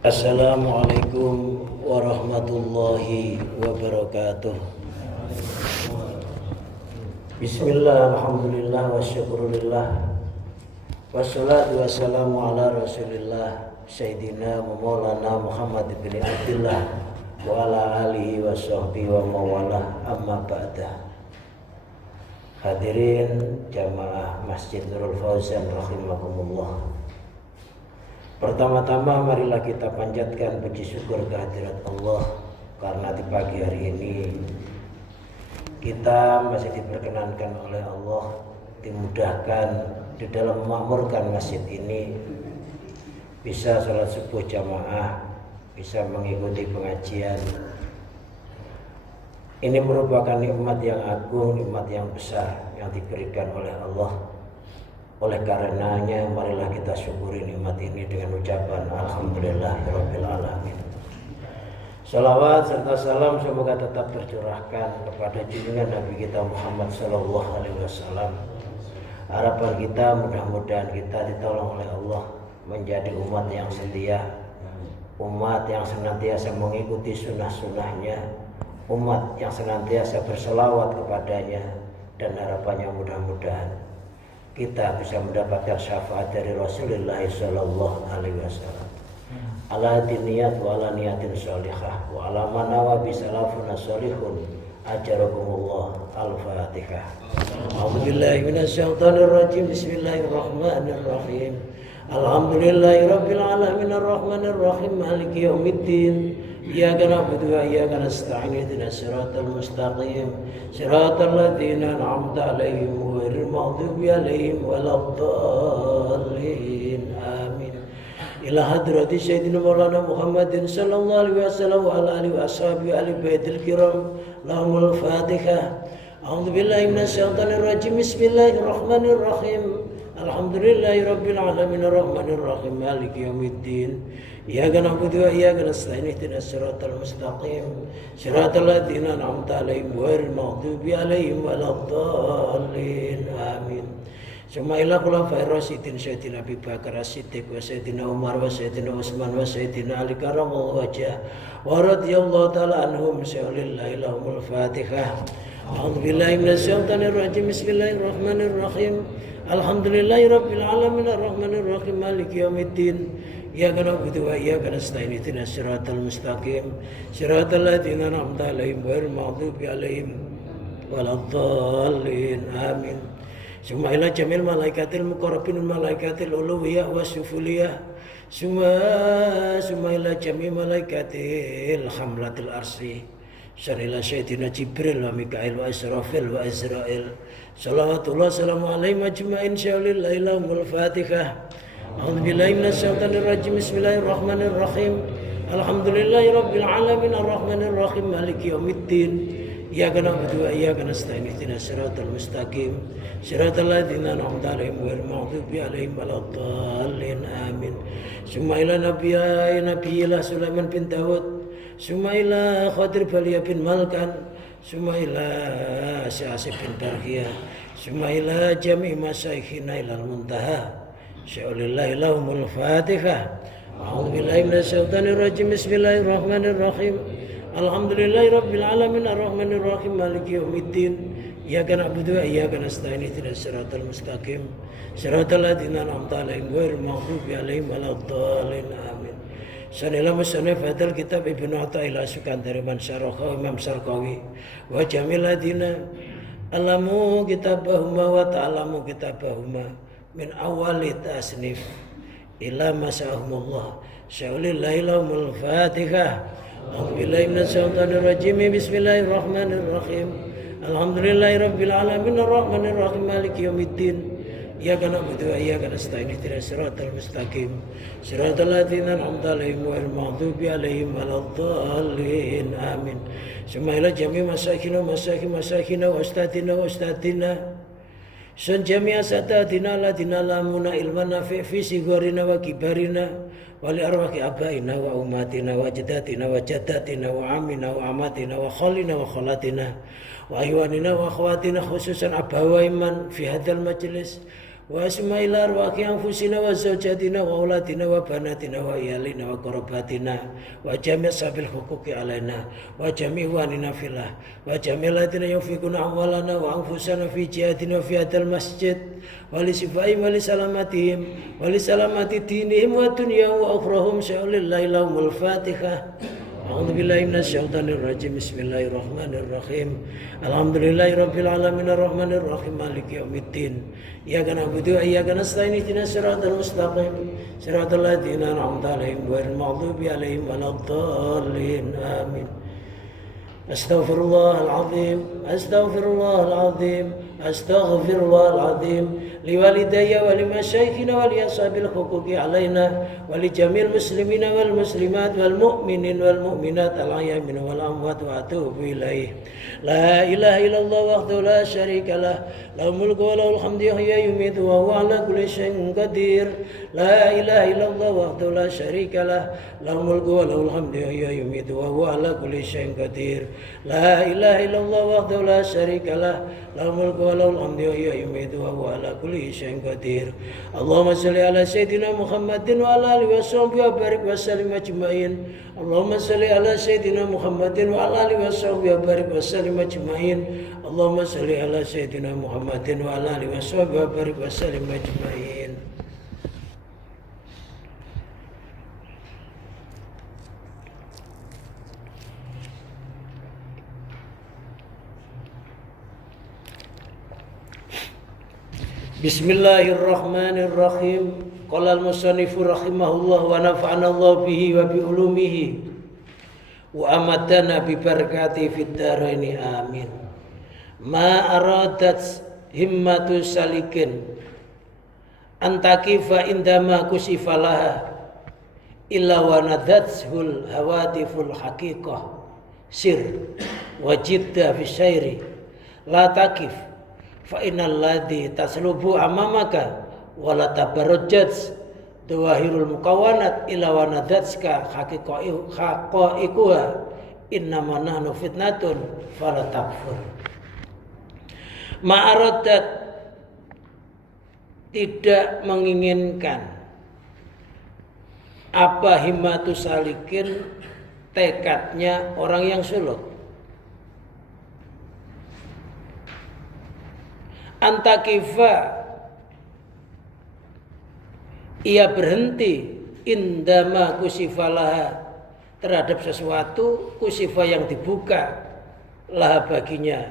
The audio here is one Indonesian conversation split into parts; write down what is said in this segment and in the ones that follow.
Assalamualaikum warahmatullahi wabarakatuh. Bismillah, alhamdulillah, wa syukurillah, wassalatu wassalamu ala rasulillah Sayyidina wa maulana Muhammad bin Abdullah wa ala alihi wa sahbihi wa mawalah, amma ba'dah. Hadirin jamaah Masjid Nurul Fauzan rahimakumullah. Pertama-tama marilah kita panjatkan puji syukur kehadirat Allah karena di pagi hari ini kita masih diperkenankan oleh Allah, dimudahkan di dalam memakmurkan masjid ini, bisa sholat subuh jamaah, bisa mengikuti pengajian. Ini merupakan nikmat yang agung, nikmat yang besar yang diberikan oleh Allah. Oleh karenanya marilah kita syukuri nikmat ini dengan ucapan alhamdulillahirabbil alamin. Salawat serta salam semoga tetap tercurahkan kepada junjungan Nabi kita Muhammad sallallahu alaihi wasallam. Harapan kita mudah-mudahan kita ditolong oleh Allah menjadi umat yang setia, umat yang senantiasa mengikuti sunnah-sunnahnya, umat yang senantiasa berselawat kepadanya, dan harapannya mudah-mudahan kita bisa mendapatkan syafaat dari Rasulullah sallallahu alaihi wasallam. Ala diniyat wa ala niyatin sholihah wa ala manawa bisalafuna sholihun ajarakumullah. Al-Fatihah. A'udzubillahi minasyaitonir rajim. Bismillahirrahmanirrahim. Alhamdulillahirabbil alamin arrahmanir rahim maliki yaumiddin. Iyyaka na'budu wa iyyaka nasta'in ihdinas siratal mustaqim siratal ladzina an'amta 'alaihim ghairil maghdubi 'alaihim waladdallin. Amin. Ila hadrati Sayyidina Maulana Muhammadin sallallahu alaihi wasallam wa ala alihi wa ashabihi ahli baitil kiram. Lahumul Fatihah. A'udzu billahi minasyaitonir rajim. Bismillahirrahmanirrahim. Alhamdulillahirabbil alamin arrahmanir rahim maliki yaumiddin. Iyyaka na'budu wa iyyaka nasta'in ihdinas siratal mustaqim siratal ladzina an'amta 'alaihim ghairil maghdubi 'alaihim waladdallin. Amin. Sumailah khulafa'ir rasyidin Sayyidina Abi Bakar As-Siddiq wa Sayyidina Umar wa Sayyidina Utsman wa Sayyidina Ali karramallahu wajhah wa radhiyallahu ta'ala anhum. Sa'alillahi lahumul Fatihah. A'udzu billahi minasyaitonir rajim. Bismillahirrahmanirrahim. Alhamdulillahirabbil alamin arrahmanir rahim maliki yaumiddin. Iyyaka na'budu wa iyyaka nasta'in ihdinas siratal mustaqim siratal ladzina an'amta 'alaihim ghairil maghdubi alaihim waladdallin. Amin. Summa ila jamil malaikatil muqarrabin malaikatil uluwiyah wasufuliyah. Summa ila jamil malaikatil hamlatil arsi. Syarila Sayyidina Jibril wa Mikail wa Israfil wa Israel. Salawatullah salamu alaihim ajma'in. Syaulillahi lahumul Fatihah. A'udzu billahi minasyaitonir rajim. Bismillahirrahmanirrahim. Alhamdulillahirabbil alamin arrahmanir rahim maliki yaumiddin. Iyyaka na'budu wa iyyaka nasta'in ihdinas siratal mustaqim siratal ladzina an'amta 'alaihim ghairil maghdubi 'alaihim waladdallin. Amin. Summa ila nabiyillah Sulaiman bin Daud. Summa ila Khadir Baliyah bin Malkan. Summa ila Syasib bin Barhiyah. Summa ila jami' masyayikhina ilal muntaha. Syaulillahi lahumul Fatihah. A'udzu billahi minasyaitonir rajim. Bismillahirrahmanirrahim. Alhamdulillahirabbil alamin arrahmanir rahim maliki yaumiddin. Iyyaka na'budu wa iyyaka nasta'in ihdinas siratal mustaqim siratal ladzina an'amta 'alaihim ghairil maghdubi 'alaihim waladdallin. Amin. Sanillah musannif hadal kitab Ibnu Athaillah Sukandari Mansarokha Imam Sarqawi wa jamil ladina alamu kitabahuma wa ta'alamu kitabahuma min awali tasnif ila masahumullah. Syaulillahi lahumul Fatihah. A'udzubillahi minasyaitonir rajim. Bismillahirrahmanirrahim. Alhamdulillahirabbil alamin arrahmanir rahim maliki yaumiddin. Iyyaka na'budu wa iyyaka nasta'in ihdinas siratal mustaqim siratal ladzina an'amta 'alaihim ghairil maghdubi 'alaihim waladdallin. Amin. Summa ila jami' masakin wa ustadina sun jami' asatadina ladina lamuna ilman nafi' fi sigharina wa kibarina wa li arwahi abaina wa ummatina wa jaddatina wa jaddatina wa amina wa amatina wa khalina wa khalatina wa aywanina wa akhwatina khususan abawaiman fi hadzal majlis وأسماء الأرواح أنفسنا وزوجاتنا وأولادنا وبناتنا وإيالنا وقرباتنا وجميع أصحاب الحقوق علينا وجميع إخواننا في الله وجميع الذين ينفقون أموالنا وأنفسنا في جهادنا في هذا المسجد ولشفائهم ولسلامة دينهم ودنياهم وأخراهم شاء لله لهم الفاتحة. أعوذ بالله من الشيطان الرجيم. بسم الله الرحمن الرحيم. الحمد لله رب العالمين الرحمن الرحيم مالك يوم الدين. إياك نعبد وإياك نستعين اهدنا الصراط المستقيم صراط الذين أنعمت عليهم غير المغضوب عليهم ولا الضالين آمين. أستغفر الله العظيم أستغفر الله العظيم أستغفر الله العظيم لوالدي ولمشايخنا ولأصحاب الحقوق علينا ولجميع المسلمين والمسلمات والمؤمنين والمؤمنات الأحياء منهم والأموات وأتوب إليه. لا إله إلا الله وحده لا شريك له له الملك وله الحمد يحيي ويميت وهو على كل شيء قدير. لا إله إلا الله وحده لا شريك له له الملك وله الحمد يحيي ويميت وهو على كل شيء قدير. لا إله إلا الله وحده لا شريك له له الملك وله الحمد يحيي ويميت وهو على كل شيء قدير. اللهم صل على سيدنا محمد وعلى آله وصحبه وبارك وسلم أجمعين. اللهم صل على سيدنا محمد وعلى آله وصحبه وبارك وسلم أجمعين. اللهم صل على سيدنا محمد وعلى آله وصحبه وبارك وسلم أجمعين. Bismillahirrahmanirrahim. Qala al-musannifu rahimahullah wa nafa'ana Allah bihi wa bi ulumihi wa amatana bi barakati fid dharaini amin. Ma aradat himmatu salikin antakifa indama kusifalaha illa wa nadathul hawadiful haqiqah sir wa jidda fi syairi la takif fa innal ladzi taslubu amamaka wala tabarrujat dawahirul mukawanat ila wa nadatska haqiqaikuha innama nahnu fitnatun fala takfur. Ma'aradat tidak menginginkan apa himmatu salikin tekadnya orang yang suluk antakifa ia berhenti indama kusifalaha terhadap sesuatu kusifa yang dibuka laha baginya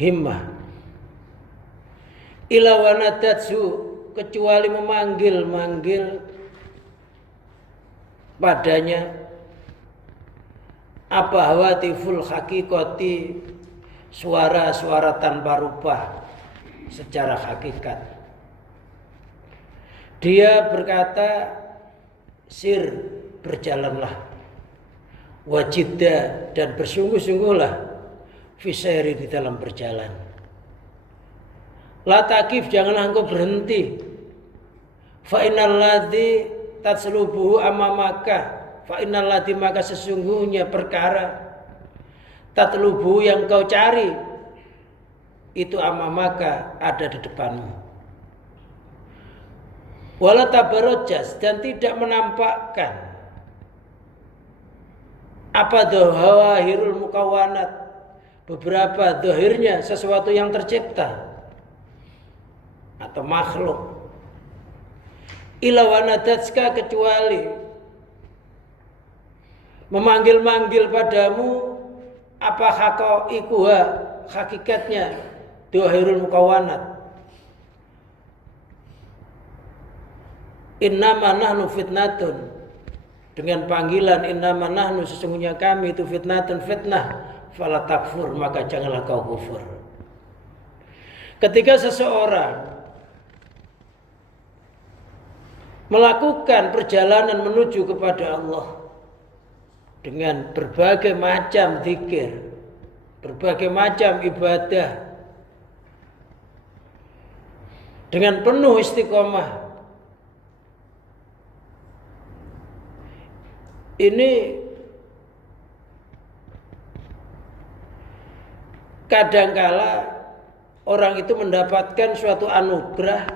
himmah ila wanadatsu kecuali memanggil padanya apa hawatiful haqiqati suara-suara tanpa rubah secara hakikat. Dia berkata, sir berjalanlah, wajidda dan bersungguh-sungguhlah, fisairi di dalam berjalan. La takif janganlah engkau berhenti. Fa innal ladzi tatslubuhu amamaka, fa innal ladzi maka sesungguhnya perkara tatlubu yang kau cari itu amamaka ada di depanmu. Wala tabarrujas dan tidak menampakkan apa dhawahirul mukawanat beberapa dhahirnya sesuatu yang tercipta atau makhluk ila wanadatska kecuali memanggil-manggil padamu apa haqiqatuha hakikatnya dhahirul mukawanat. Innama nahnu fitnatun dengan panggilan innama nahnu sesungguhnya kami itu fitnatun fitnah fala takfur maka janganlah kau kufur. Ketika seseorang melakukan perjalanan menuju kepada Allah dengan berbagai macam zikir, berbagai macam ibadah, dengan penuh istiqomah, ini kadangkala orang itu mendapatkan suatu anugerah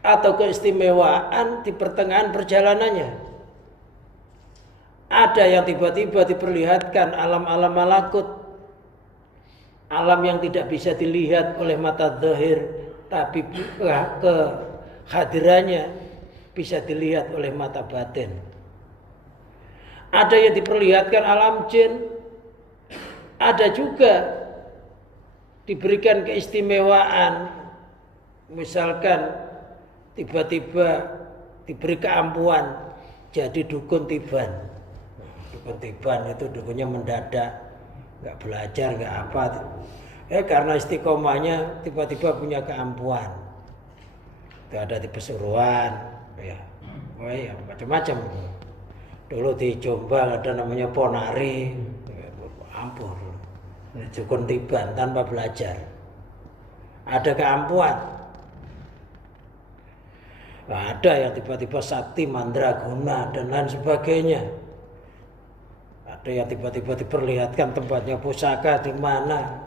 atau keistimewaan di pertengahan perjalanannya. Ada yang tiba-tiba diperlihatkan alam-alam malakut, alam yang tidak bisa dilihat oleh mata zahir, tapi kehadirannya bisa dilihat oleh mata batin. Ada yang diperlihatkan alam jin, ada juga diberikan keistimewaan, misalkan tiba-tiba diberi keampuhan jadi dukun tiban. Dukun tiban itu dukunnya mendadak, nggak belajar, nggak apa. Karena istiqomahnya tiba-tiba punya keampuhan. Itu ada di Pesuruan, ya macam-macam. Dulu di Jombang ada namanya Ponari, ampun, dukun tiban tanpa belajar. Ada keampuhan. Nah, ada yang tiba-tiba sakti mandraguna dan lain sebagainya. Ada yang tiba-tiba diperlihatkan tempatnya pusaka di mana.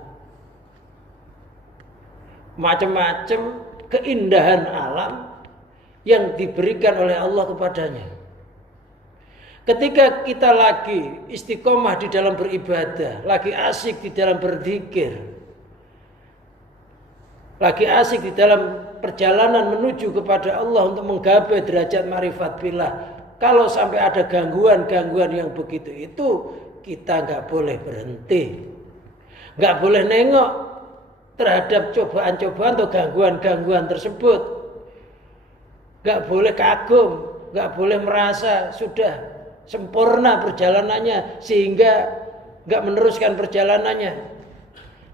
Macam-macam keindahan alam yang diberikan oleh Allah kepadanya. Ketika kita lagi istiqomah di dalam beribadah, lagi asik di dalam berzikir, lagi asik di dalam perjalanan menuju kepada Allah untuk menggapai derajat ma'rifat billah, kalau sampai ada gangguan-gangguan yang begitu itu, kita nggak boleh berhenti, nggak boleh nengok terhadap cobaan-cobaan atau gangguan-gangguan tersebut, nggak boleh kagum, nggak boleh merasa sudah sempurna perjalanannya sehingga nggak meneruskan perjalanannya.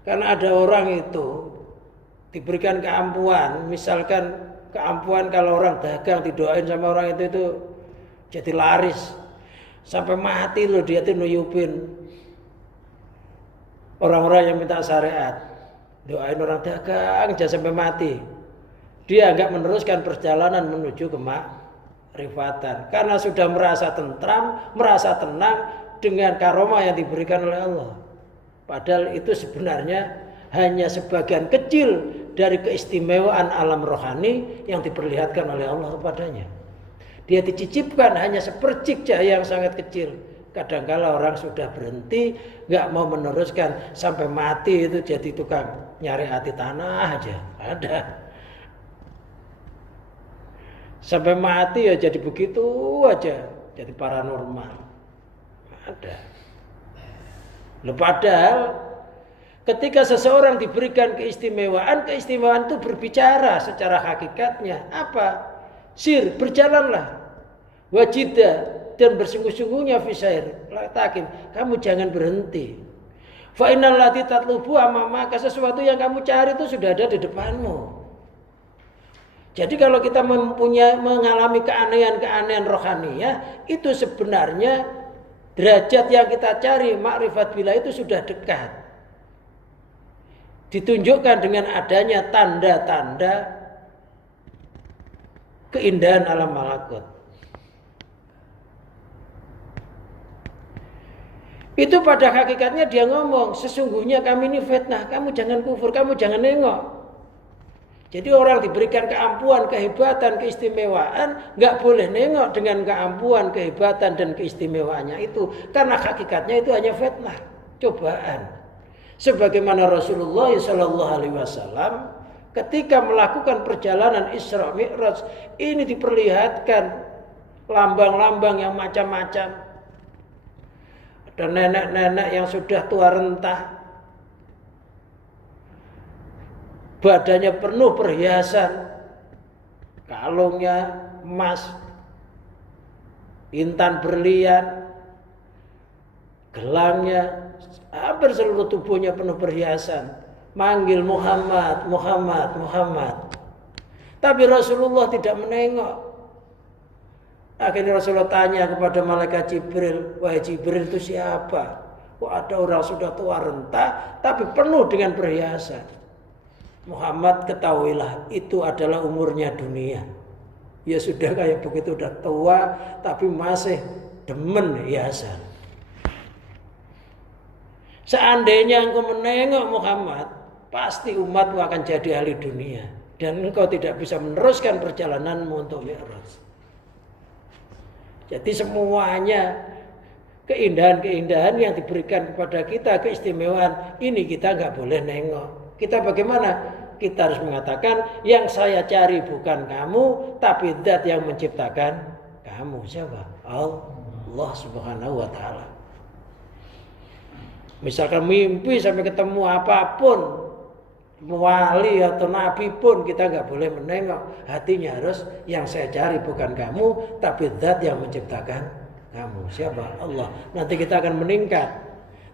Karena ada orang itu diberikan keampuhan, misalkan keampuhan kalau orang dagang didoain sama orang itu jadi laris sampai mati loh, dia tuh nuyupin orang-orang yang minta syariat, doain orang dagang jangan sampai mati. Dia nggak meneruskan perjalanan menuju kemakrifatan karena sudah merasa tentram, merasa tenang dengan karomah yang diberikan oleh Allah. Padahal itu sebenarnya hanya sebagian kecil dari keistimewaan alam rohani yang diperlihatkan oleh Allah kepadanya. Dia dicicipkan hanya sepercik cahaya yang sangat kecil. Kadangkala orang sudah berhenti, nggak mau meneruskan sampai mati itu jadi tukang nyari hati tanah aja. Ada. Sampai mati ya jadi begitu aja, jadi paranormal. Ada. Padahal ketika seseorang diberikan keistimewaan, keistimewaan itu berbicara secara hakikatnya. Apa? Sir, berjalanlah. Wajidah, dan bersungguh-sungguhnya fisair. Takim, kamu jangan berhenti. Fa innal lati tatlubu amamaka, sesuatu yang kamu cari itu sudah ada di depanmu. Jadi kalau kita mengalami keanehan-keanehan rohaniah, itu sebenarnya derajat yang kita cari, makrifat billah itu sudah dekat. Ditunjukkan dengan adanya tanda-tanda keindahan alam malakut. Itu pada hakikatnya dia ngomong, sesungguhnya kami ini fitnah, kamu jangan kufur, kamu jangan nengok. Jadi orang diberikan keampuhan, kehebatan, keistimewaan, nggak boleh nengok dengan keampuhan, kehebatan dan keistimewaannya itu, karena hakikatnya itu hanya fitnah, cobaan. Sebagaimana Rasulullah SAW ketika melakukan perjalanan Isra Mi'raj ini diperlihatkan lambang-lambang yang macam-macam. Ada nenek-nenek yang sudah tua renta, badannya penuh perhiasan, kalungnya emas, intan berlian, gelangnya, hampir seluruh tubuhnya penuh perhiasan. Manggil Muhammad, Muhammad, Muhammad. Tapi Rasulullah tidak menengok. Akhirnya Rasulullah tanya kepada malaikat Jibril, wahai Jibril itu siapa? Kok ada orang sudah tua renta tapi penuh dengan perhiasan? Muhammad, ketahuilah itu adalah umurnya dunia. Ya sudah kayak begitu, udah tua tapi masih demen hiasan. Seandainya engkau menengok Muhammad, pasti umatmu akan jadi ahli dunia dan engkau tidak bisa meneruskan perjalananmu untuk Mi'raj. Jadi semuanya keindahan-keindahan yang diberikan kepada kita, keistimewaan ini kita nggak boleh nengok. Kita bagaimana? Kita harus mengatakan yang saya cari bukan kamu, tapi zat yang menciptakan kamu. Siapa? Allah Subhanahu wa ta'ala. Misalkan mimpi sampai ketemu apapun, wali atau nabi pun kita nggak boleh menengok. Hatinya harus yang saya cari bukan kamu, tapi zat yang menciptakan kamu. Siapa? Allah. Nanti kita akan meningkat.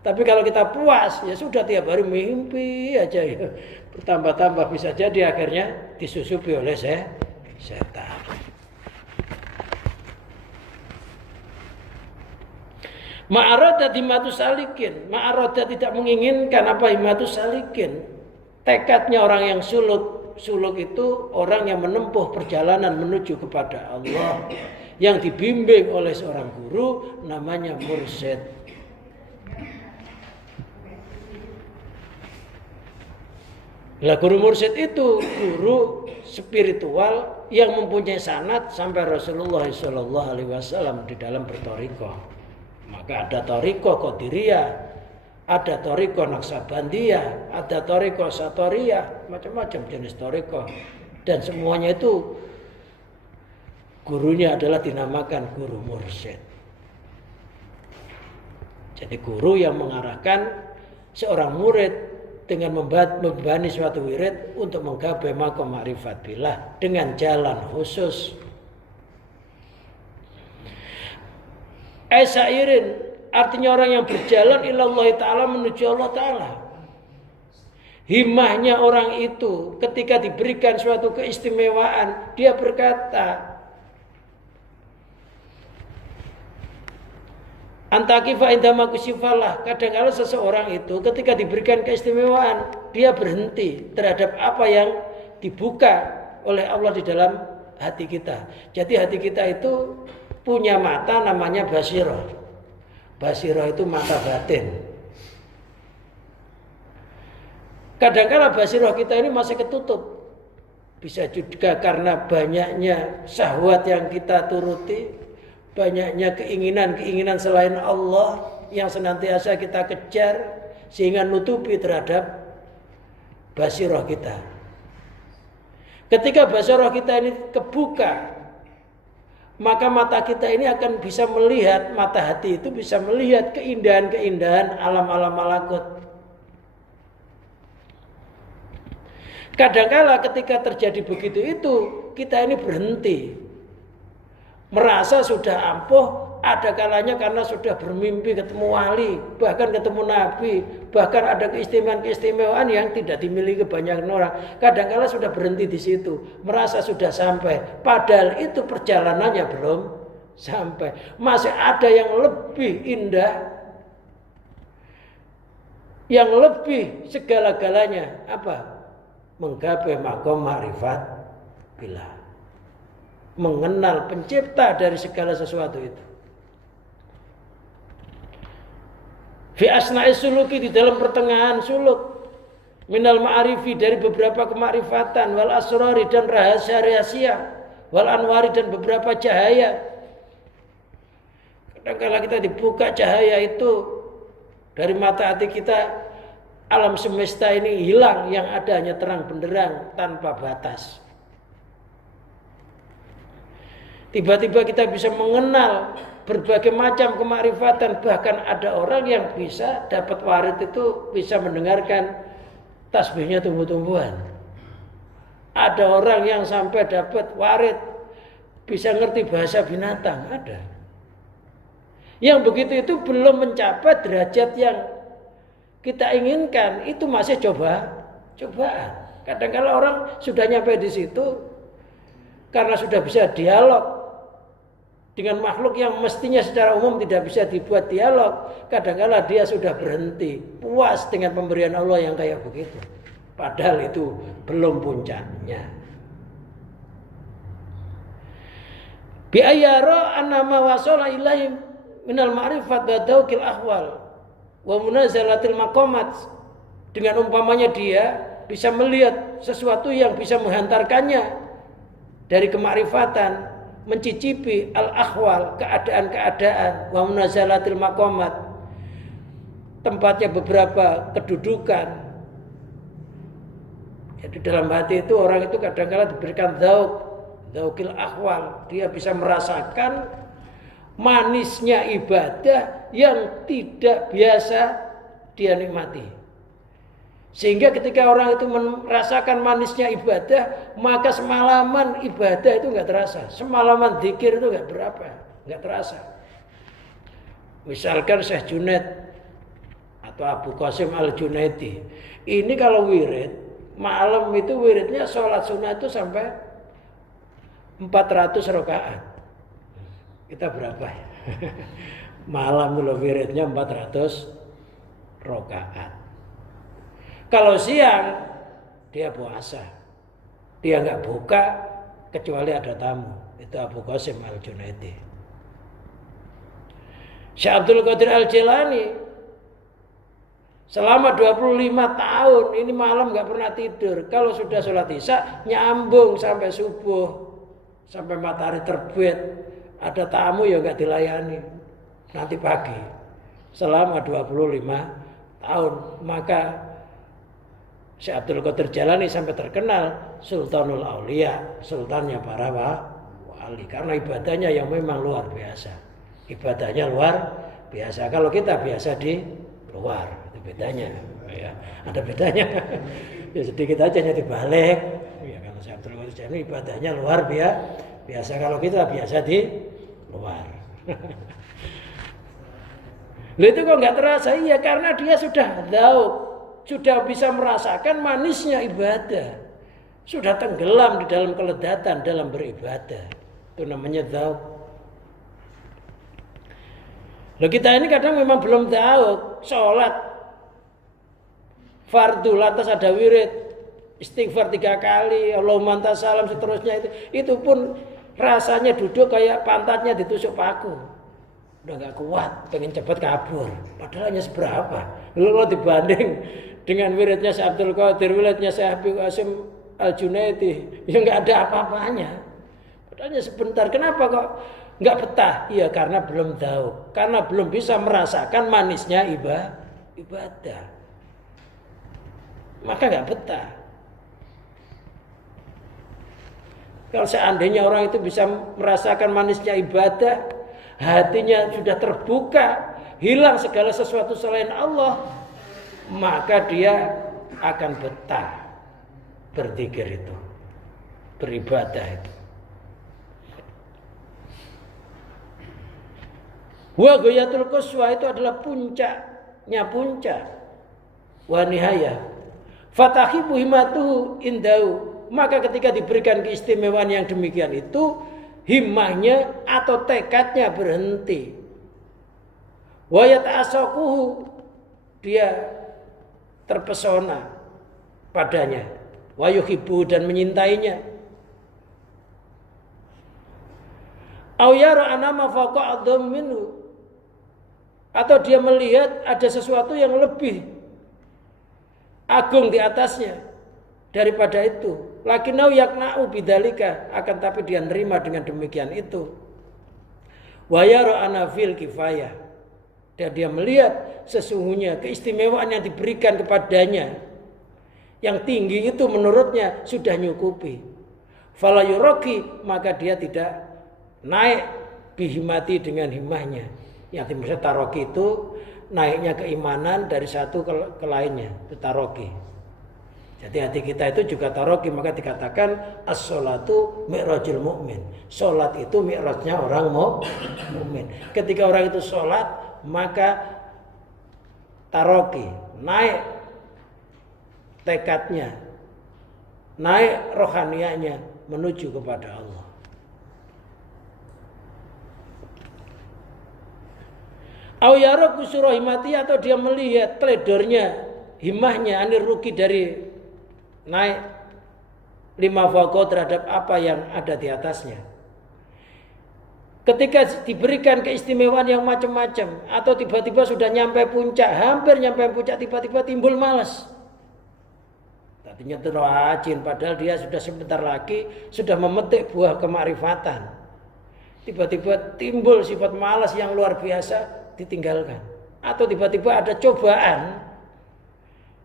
Tapi kalau kita puas, ya sudah tiap hari mimpi aja ya. Bertambah-tambah bisa jadi akhirnya disusupi oleh setan. Ma'arada himatus salikin. Ma'arada tidak menginginkan apa himatus salikin. Tekadnya orang yang suluk. Suluk itu orang yang menempuh perjalanan menuju kepada Allah. Yang dibimbing oleh seorang guru namanya mursyid. Nah, guru mursyid itu guru spiritual yang mempunyai sanad sampai Rasulullah SAW di dalam bertorikoh. Maka ada torikoh Qadiriyah, ada torikoh Naksabandiyah, ada torikoh Satoriyah, macam-macam jenis torikoh. Dan semuanya itu gurunya adalah dinamakan guru mursyid. Jadi guru yang mengarahkan seorang murid dengan membebani suatu wirid untuk menggapai maqam ma'rifat billah dengan jalan khusus. Sairin artinya orang yang berjalan ilallah ta'ala menuju Allah ta'ala. Himmahnya orang itu ketika diberikan suatu keistimewaan, dia berkata, antakifa indama kusifalah. Kadang-kadang seseorang itu ketika diberikan keistimewaan, dia berhenti terhadap apa yang dibuka oleh Allah di dalam hati kita. Jadi hati kita itu punya mata namanya basirah. Basirah itu mata batin. Kadang-kadang basirah kita ini masih ketutup. Bisa juga karena banyaknya syahwat yang kita turuti, banyaknya keinginan-keinginan selain Allah yang senantiasa kita kejar sehingga nutupi terhadap basirah kita. Ketika basirah kita ini kebuka, maka mata kita ini akan bisa melihat, mata hati itu bisa melihat keindahan-keindahan alam-alam malakut. Kadang-kala ketika terjadi begitu itu, kita ini berhenti. Merasa sudah ampuh, ada kalanya karena sudah bermimpi ketemu wali, bahkan ketemu nabi, bahkan ada keistimewaan-keistimewaan yang tidak dimiliki kebanyakan orang. Kadang-kala sudah berhenti di situ, merasa sudah sampai, padahal itu perjalanannya belum sampai. Masih ada yang lebih indah, yang lebih segala-galanya apa? Menggapai maqam ma'rifat billah. Mengenal pencipta dari segala sesuatu itu. Fi asna'i suluki, di dalam pertengahan suluk, minal ma'arifi, dari beberapa kemakrifatan, wal asrari, dan rahasia-rahasia, wal anwari, dan beberapa cahaya. Kadang-kala kita dibuka cahaya itu dari mata hati kita, alam semesta ini hilang, yang ada hanya terang benderang tanpa batas. Tiba-tiba kita bisa mengenal berbagai macam kemakrifatan. Bahkan ada orang yang bisa dapat warid itu bisa mendengarkan tasbihnya tumbuh-tumbuhan. Ada orang yang sampai dapat warid bisa ngerti bahasa binatang. Ada. Yang begitu itu belum mencapai derajat yang kita inginkan. Itu masih cobaan. Kadang-kadang orang sudah nyampe di situ karena sudah bisa dialog dengan makhluk yang mestinya secara umum tidak bisa dibuat dialog. Kadang-kala dia sudah berhenti, puas dengan pemberian Allah yang kayak begitu. Padahal itu belum puncaknya. Bi ayyara annama wasala ilaihim minal ma'rifat wa dawqil ahwal wa munazalatil maqamat. Dengan umpamanya dia bisa melihat sesuatu yang bisa menghantarkannya dari kemakrifatan, mencicipi al-ahwal, keadaan-keadaan, wa munazalatil maqamat, tempatnya beberapa kedudukan. Jadi dalam hati itu orang itu kadang-kadang diberikan zaukil ahwal, dia bisa merasakan manisnya ibadah yang tidak biasa dia nikmati. Sehingga ketika orang itu merasakan manisnya ibadah, maka semalaman ibadah itu nggak terasa. Semalaman zikir itu nggak terasa. Misalkan Syekh Junaid atau Abu Qasim Al-Junaidi, ini kalau wirid malam itu wiridnya sholat sunnah itu sampai 400 rakaat. Kita berapa ya? Malam dulu wiridnya 400 rakaat. Kalau siang dia puasa, dia nggak buka kecuali ada tamu. Itu Abu Qasim Al-Junaidi. Syekh Abdul Qadir Al-Jilani selama 25 tahun ini malam nggak pernah tidur. Kalau sudah sholat isya nyambung sampai subuh, sampai matahari terbit. Ada tamu ya nggak dilayani. Nanti pagi. Selama 25 tahun, maka Syekh Abdul Qadir Jalani sampai terkenal Sultanul Aulia, sultannya para wali, karena ibadahnya yang memang luar biasa. Ibadahnya luar biasa. Kalau kita biasa di luar, itu bedanya. Ya, ada bedanya. Ya sedikit aja dibalik. Ya, kalau Syekh Abdul Qadir Jalani ibadahnya luar biasa. Kalau kita biasa di luar. Lalu itu kok nggak terasa? Iya, karena dia sudah tahu. Sudah bisa merasakan manisnya ibadah. Sudah tenggelam di dalam keledatan dalam beribadah. Itu namanya dzauq. Loh, kita ini kadang memang belum tahu sholat fardu lantas ada wirid istighfar 3 kali, Allahumma anta salam seterusnya itu pun rasanya duduk kayak pantatnya ditusuk paku. Udah nggak kuat, pengen cepat kabur. Padahal hanya seberapa. Lalu dibanding dengan wiridnya Syekh Abdul Qadir, wiridnya Syekh Abu Qasim Al-Junaidi, yang nggak ada apa-apanya. Padahal sebentar. Kenapa kok nggak betah? Iya, karena belum tahu, karena belum bisa merasakan manisnya ibadah. Maka nggak betah. Kalau seandainya orang itu bisa merasakan manisnya ibadah, hatinya sudah terbuka, hilang segala sesuatu selain Allah, maka dia akan betah berzikir itu, beribadah itu. Wa ghayatul quswa itu adalah puncaknya puncak. Wa nihayah. Fatahibu himmatuhu indau. Maka ketika diberikan keistimewaan yang demikian itu, himmahnya atau tekadnya berhenti. Wa yata'asaquhu, dia terpesona padanya, wa yuhibbu, dan menyintainya. Aw yara anama faqa adzam minhu, atau dia melihat ada sesuatu yang lebih agung di atasnya daripada itu. Lakinnau yaqna'u bidzalika, akan tapi dia nerima dengan demikian itu. Wa yara ana fil kifayah, dan dia melihat sesungguhnya keistimewaan yang diberikan kepadanya yang tinggi itu menurutnya sudah nyukupi. Fala yuraki, maka dia tidak naik bihimati dengan himahnya. Yang dimaksud taroki itu naiknya keimanan dari satu ke lainnya, itu taroki. Jadi hati kita itu juga taroki, maka dikatakan as-sholatu mi'rajul mu'min. Sholat itu mi'rajnya orang mu'min. Ketika orang itu sholat, maka taroki, naik tekadnya, naik rohanianya menuju kepada Allah. Au yara kusura himati, atau dia melihat teledornya himahnya, anir rugi dari naik lima faqa terhadap apa yang ada di atasnya. Ketika diberikan keistimewaan yang macam-macam, atau tiba-tiba sudah nyampe puncak, hampir nyampe puncak, tiba-tiba timbul malas. Artinya itu rajin, padahal dia sudah sebentar lagi sudah memetik buah kemakrifatan. Tiba-tiba timbul sifat malas yang luar biasa, ditinggalkan. Atau tiba-tiba ada cobaan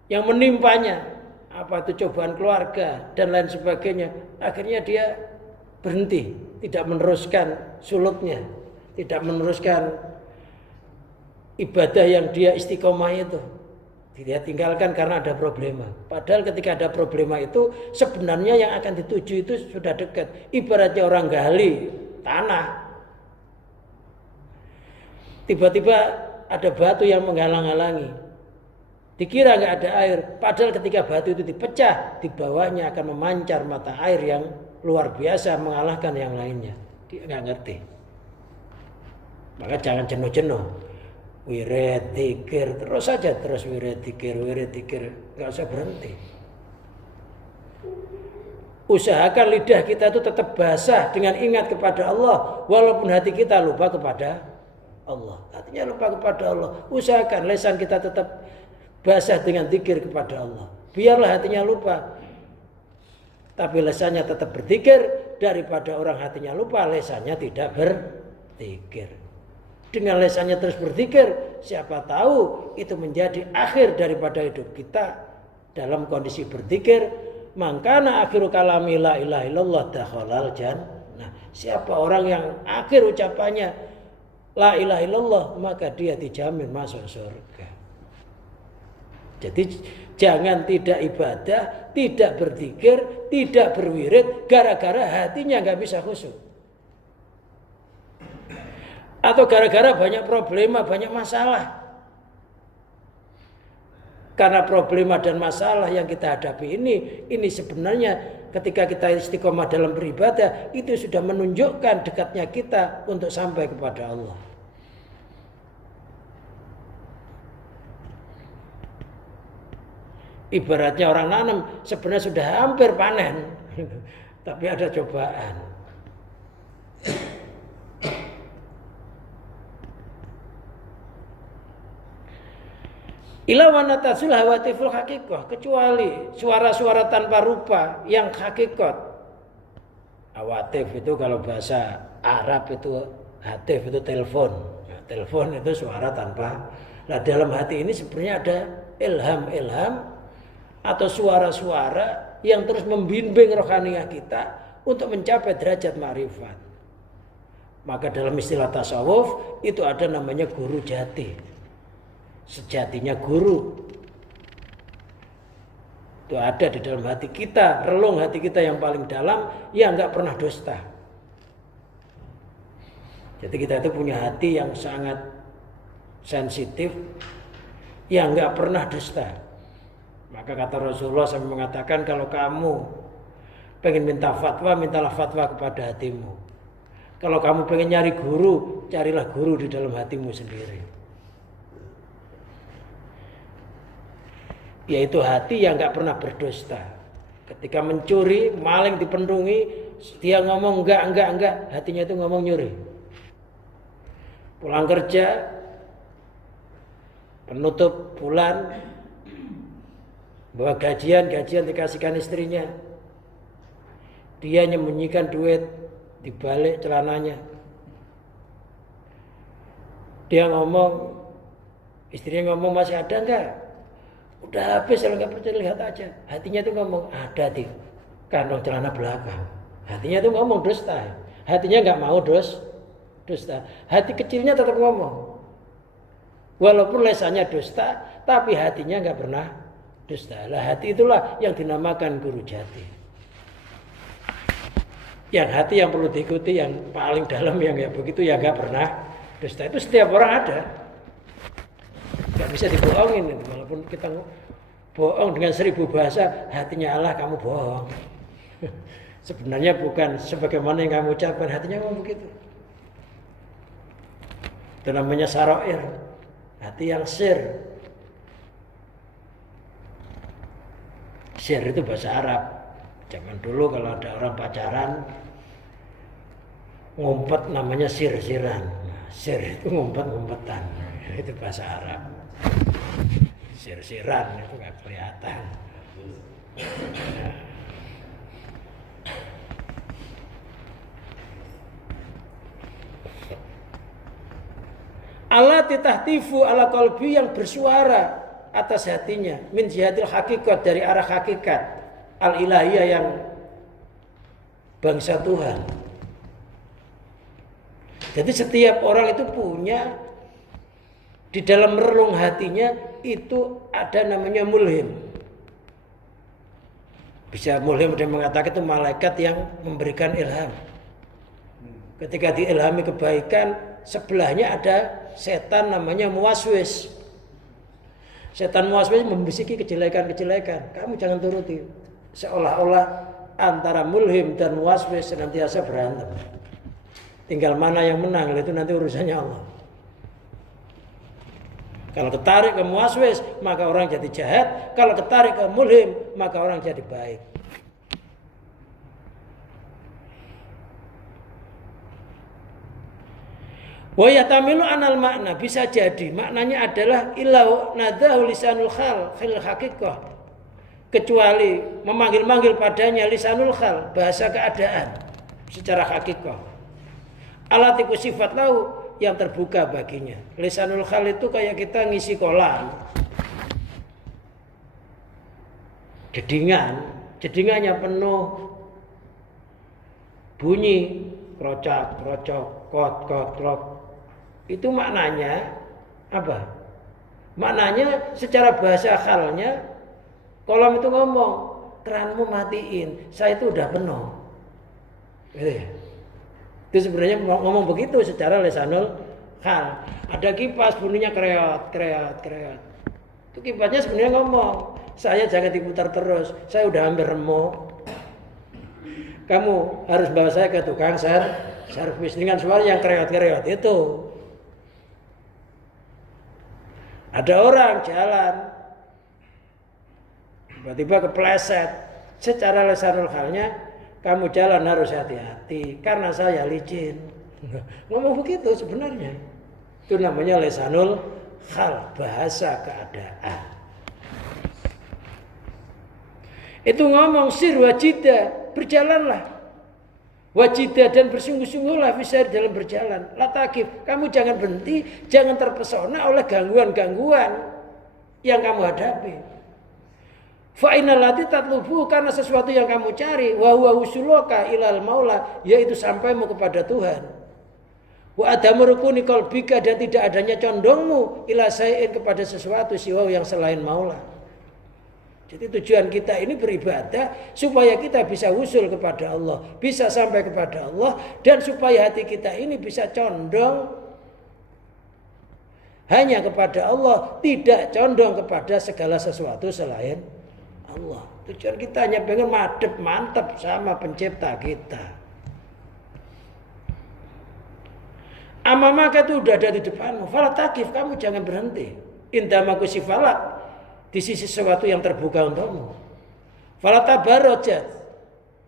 yang menimpanya, apa itu cobaan keluarga dan lain sebagainya. Akhirnya dia berhenti, tidak meneruskan suluknya, tidak meneruskan ibadah yang dia istiqomah itu. Dia tinggalkan karena ada problema. Padahal ketika ada problema itu sebenarnya yang akan dituju itu sudah dekat. Ibaratnya orang gali tanah, tiba-tiba ada batu yang menghalang-halangi. Dikira nggak ada air, padahal ketika batu itu dipecah, di bawahnya akan memancar mata air yang luar biasa mengalahkan yang lainnya. Dia nggak ngerti. Maka jangan jenuh-jenuh. Wirid, dzikir, terus saja terus wirid, dzikir, nggak usah berhenti. Usahakan lidah kita itu tetap basah dengan ingat kepada Allah, walaupun hati kita lupa kepada Allah. Hatinya lupa kepada Allah. Usahakan lisan kita tetap basah dengan dzikir kepada Allah. Biarlah hatinya lupa, tapi lisannya tetap berzikir, daripada orang hatinya lupa, lisannya tidak berzikir. Dengan lisannya terus berzikir, siapa tahu itu menjadi akhir daripada hidup kita dalam kondisi berzikir. Mangkana akhiru kalami la ilaha illallah dakhalal jannah. Siapa orang yang akhir ucapannya la ilaha illallah, maka dia dijamin masuk surga. Jadi jangan tidak ibadah, tidak berzikir, tidak berwirid gara-gara hatinya nggak bisa khusyuk. Atau gara-gara banyak problema, banyak masalah. Karena problema dan masalah yang kita hadapi ini sebenarnya ketika kita istiqomah dalam beribadah, itu sudah menunjukkan dekatnya kita untuk sampai kepada Allah. Ibaratnya orang nanam sebenarnya sudah hampir panen, tapi ada cobaan. Ila wanatasul hawatiful hakikoh, kecuali suara-suara tanpa rupa yang hakikat. Hawatif itu kalau bahasa Arab itu hatif itu telepon. Nah, telepon itu suara tanpa. Nah, dalam hati ini sebenarnya ada ilham atau suara-suara yang terus membimbing rohaniah kita untuk mencapai derajat ma'rifat. Maka dalam istilah tasawuf itu ada namanya guru jati. Sejatinya guru itu ada di dalam hati kita, relung hati kita yang paling dalam, yang nggak pernah dusta. Jadi kita itu punya hati yang sangat sensitif, yang nggak pernah dusta. Maka kata Rasulullah sampai mengatakan, kalau kamu pengen minta fatwa, mintalah fatwa kepada hatimu. Kalau kamu pengen nyari guru, carilah guru di dalam hatimu sendiri. Yaitu hati yang gak pernah berdusta. Ketika mencuri, maling dipendungi, dia ngomong enggak, hatinya itu ngomong nyuri. Pulang kerja, penutup bulan, bawa gajian dikasihkan istrinya, dia menyembunyikan duit di balik celananya. Dia ngomong, istrinya ngomong, masih ada enggak? Udah habis, kalau nggak percaya lihat aja. Hatinya tuh ngomong ada di kantong celana belakang. Hatinya tuh ngomong dusta. Hatinya nggak mau dusta. Hati kecilnya tetap ngomong. Walaupun lesannya dusta, tapi hatinya nggak pernah dusta. Lah hati itulah yang dinamakan guru jati. Yang hati yang perlu diikuti, yang paling dalam yang ya begitu, ya nggak pernah dusta. Itu setiap orang ada. Gak bisa dibohongin, walaupun kita bohong dengan 1000 bahasa, hatinya Allah kamu bohong. Sebenarnya bukan sebagaimana yang kamu ucapkan, hatinya ngomong begitu. Itu namanya saroir, hati yang sir. Sir itu bahasa Arab. Zaman dulu kalau ada orang pacaran, ngumpet namanya sir-siran. Sir itu ngumpet-ngumpetan, itu bahasa Arab. Sir-siran itu nggak kelihatan. Allah titahtifu ala qalbi, yang bersuara atas hatinya, min jihatil hakikat, dari arah hakikat al ilahiyah, yang bangsa Tuhan. Jadi setiap orang itu punya di dalam relung hatinya itu ada namanya mulhim. Bisa mulhim dan mengatakan itu malaikat yang memberikan ilham. Ketika diilhami kebaikan, sebelahnya ada setan namanya muwaswis. Setan muwaswis membisiki kejelekan-kejelekan. Kamu jangan turuti. Seolah-olah antara mulhim dan muwaswis senantiasa berantem. Tinggal mana yang menang, itu nanti urusannya Allah. Kalau ketarik ke muwaswis, maka orang jadi jahat. Kalau ketarik ke mulhim, maka orang jadi baik. Wa yatamilu anal makna, bisa jadi maknanya adalah ilau nadahu lisanul khal fil haqiqah, kecuali memanggil-manggil padanya lisanul khal, bahasa keadaan secara hakikah. Alatiku sifat lau, yang terbuka baginya. Lisanul khal itu kayak kita ngisi kolam. Jedingannya penuh bunyi, krocak, krocok, kot, kot, krok. Itu maknanya apa? Maknanya secara bahasa khalnya, kolam itu ngomong, keranmu matiin, saya itu udah penuh. Itu sebenarnya ngomong begitu secara lisanul khal. Ada kipas bunyinya kreot, kreot, kreot. Itu kipasnya sebenarnya ngomong, saya jangan diputar terus, saya udah hampir remuk. Kamu harus bawa saya ke tukang servis dengan suara yang kreot-kreot itu. Ada orang jalan, tiba-tiba kepleset. Secara lisanul khalnya, kamu jalan harus hati-hati karena saya licin. Ngomong begitu sebenarnya. Itu namanya lisanul khal, bahasa keadaan. Itu ngomong sir wajida, berjalanlah. Wajida, dan bersungguh-sungguhlah bisa dalam berjalan. Latakif, kamu jangan berhenti, jangan terpesona oleh gangguan-gangguan yang kamu hadapi. Fa'inalati tatlubu, karena sesuatu yang kamu cari, wa huwa usuluka ilal maula, yaitu sampaimu kepada Tuhan. Wa adamu rukuni qalbika, dan tidak adanya condongmu ila sayin, kepada sesuatu siwa yang selain maula. Jadi tujuan kita ini beribadah supaya kita bisa usul kepada Allah, bisa sampai kepada Allah, dan supaya hati kita ini bisa condong hanya kepada Allah, tidak condong kepada segala sesuatu selain Allah. Tujuan kita hanya pengen madep mantap sama pencipta kita. Amamaka itu udah ada di depanmu. Falatakif, kamu jangan berhenti. Indamaku sifalak, di sisi sesuatu yang terbuka untukmu. Falatabarojat,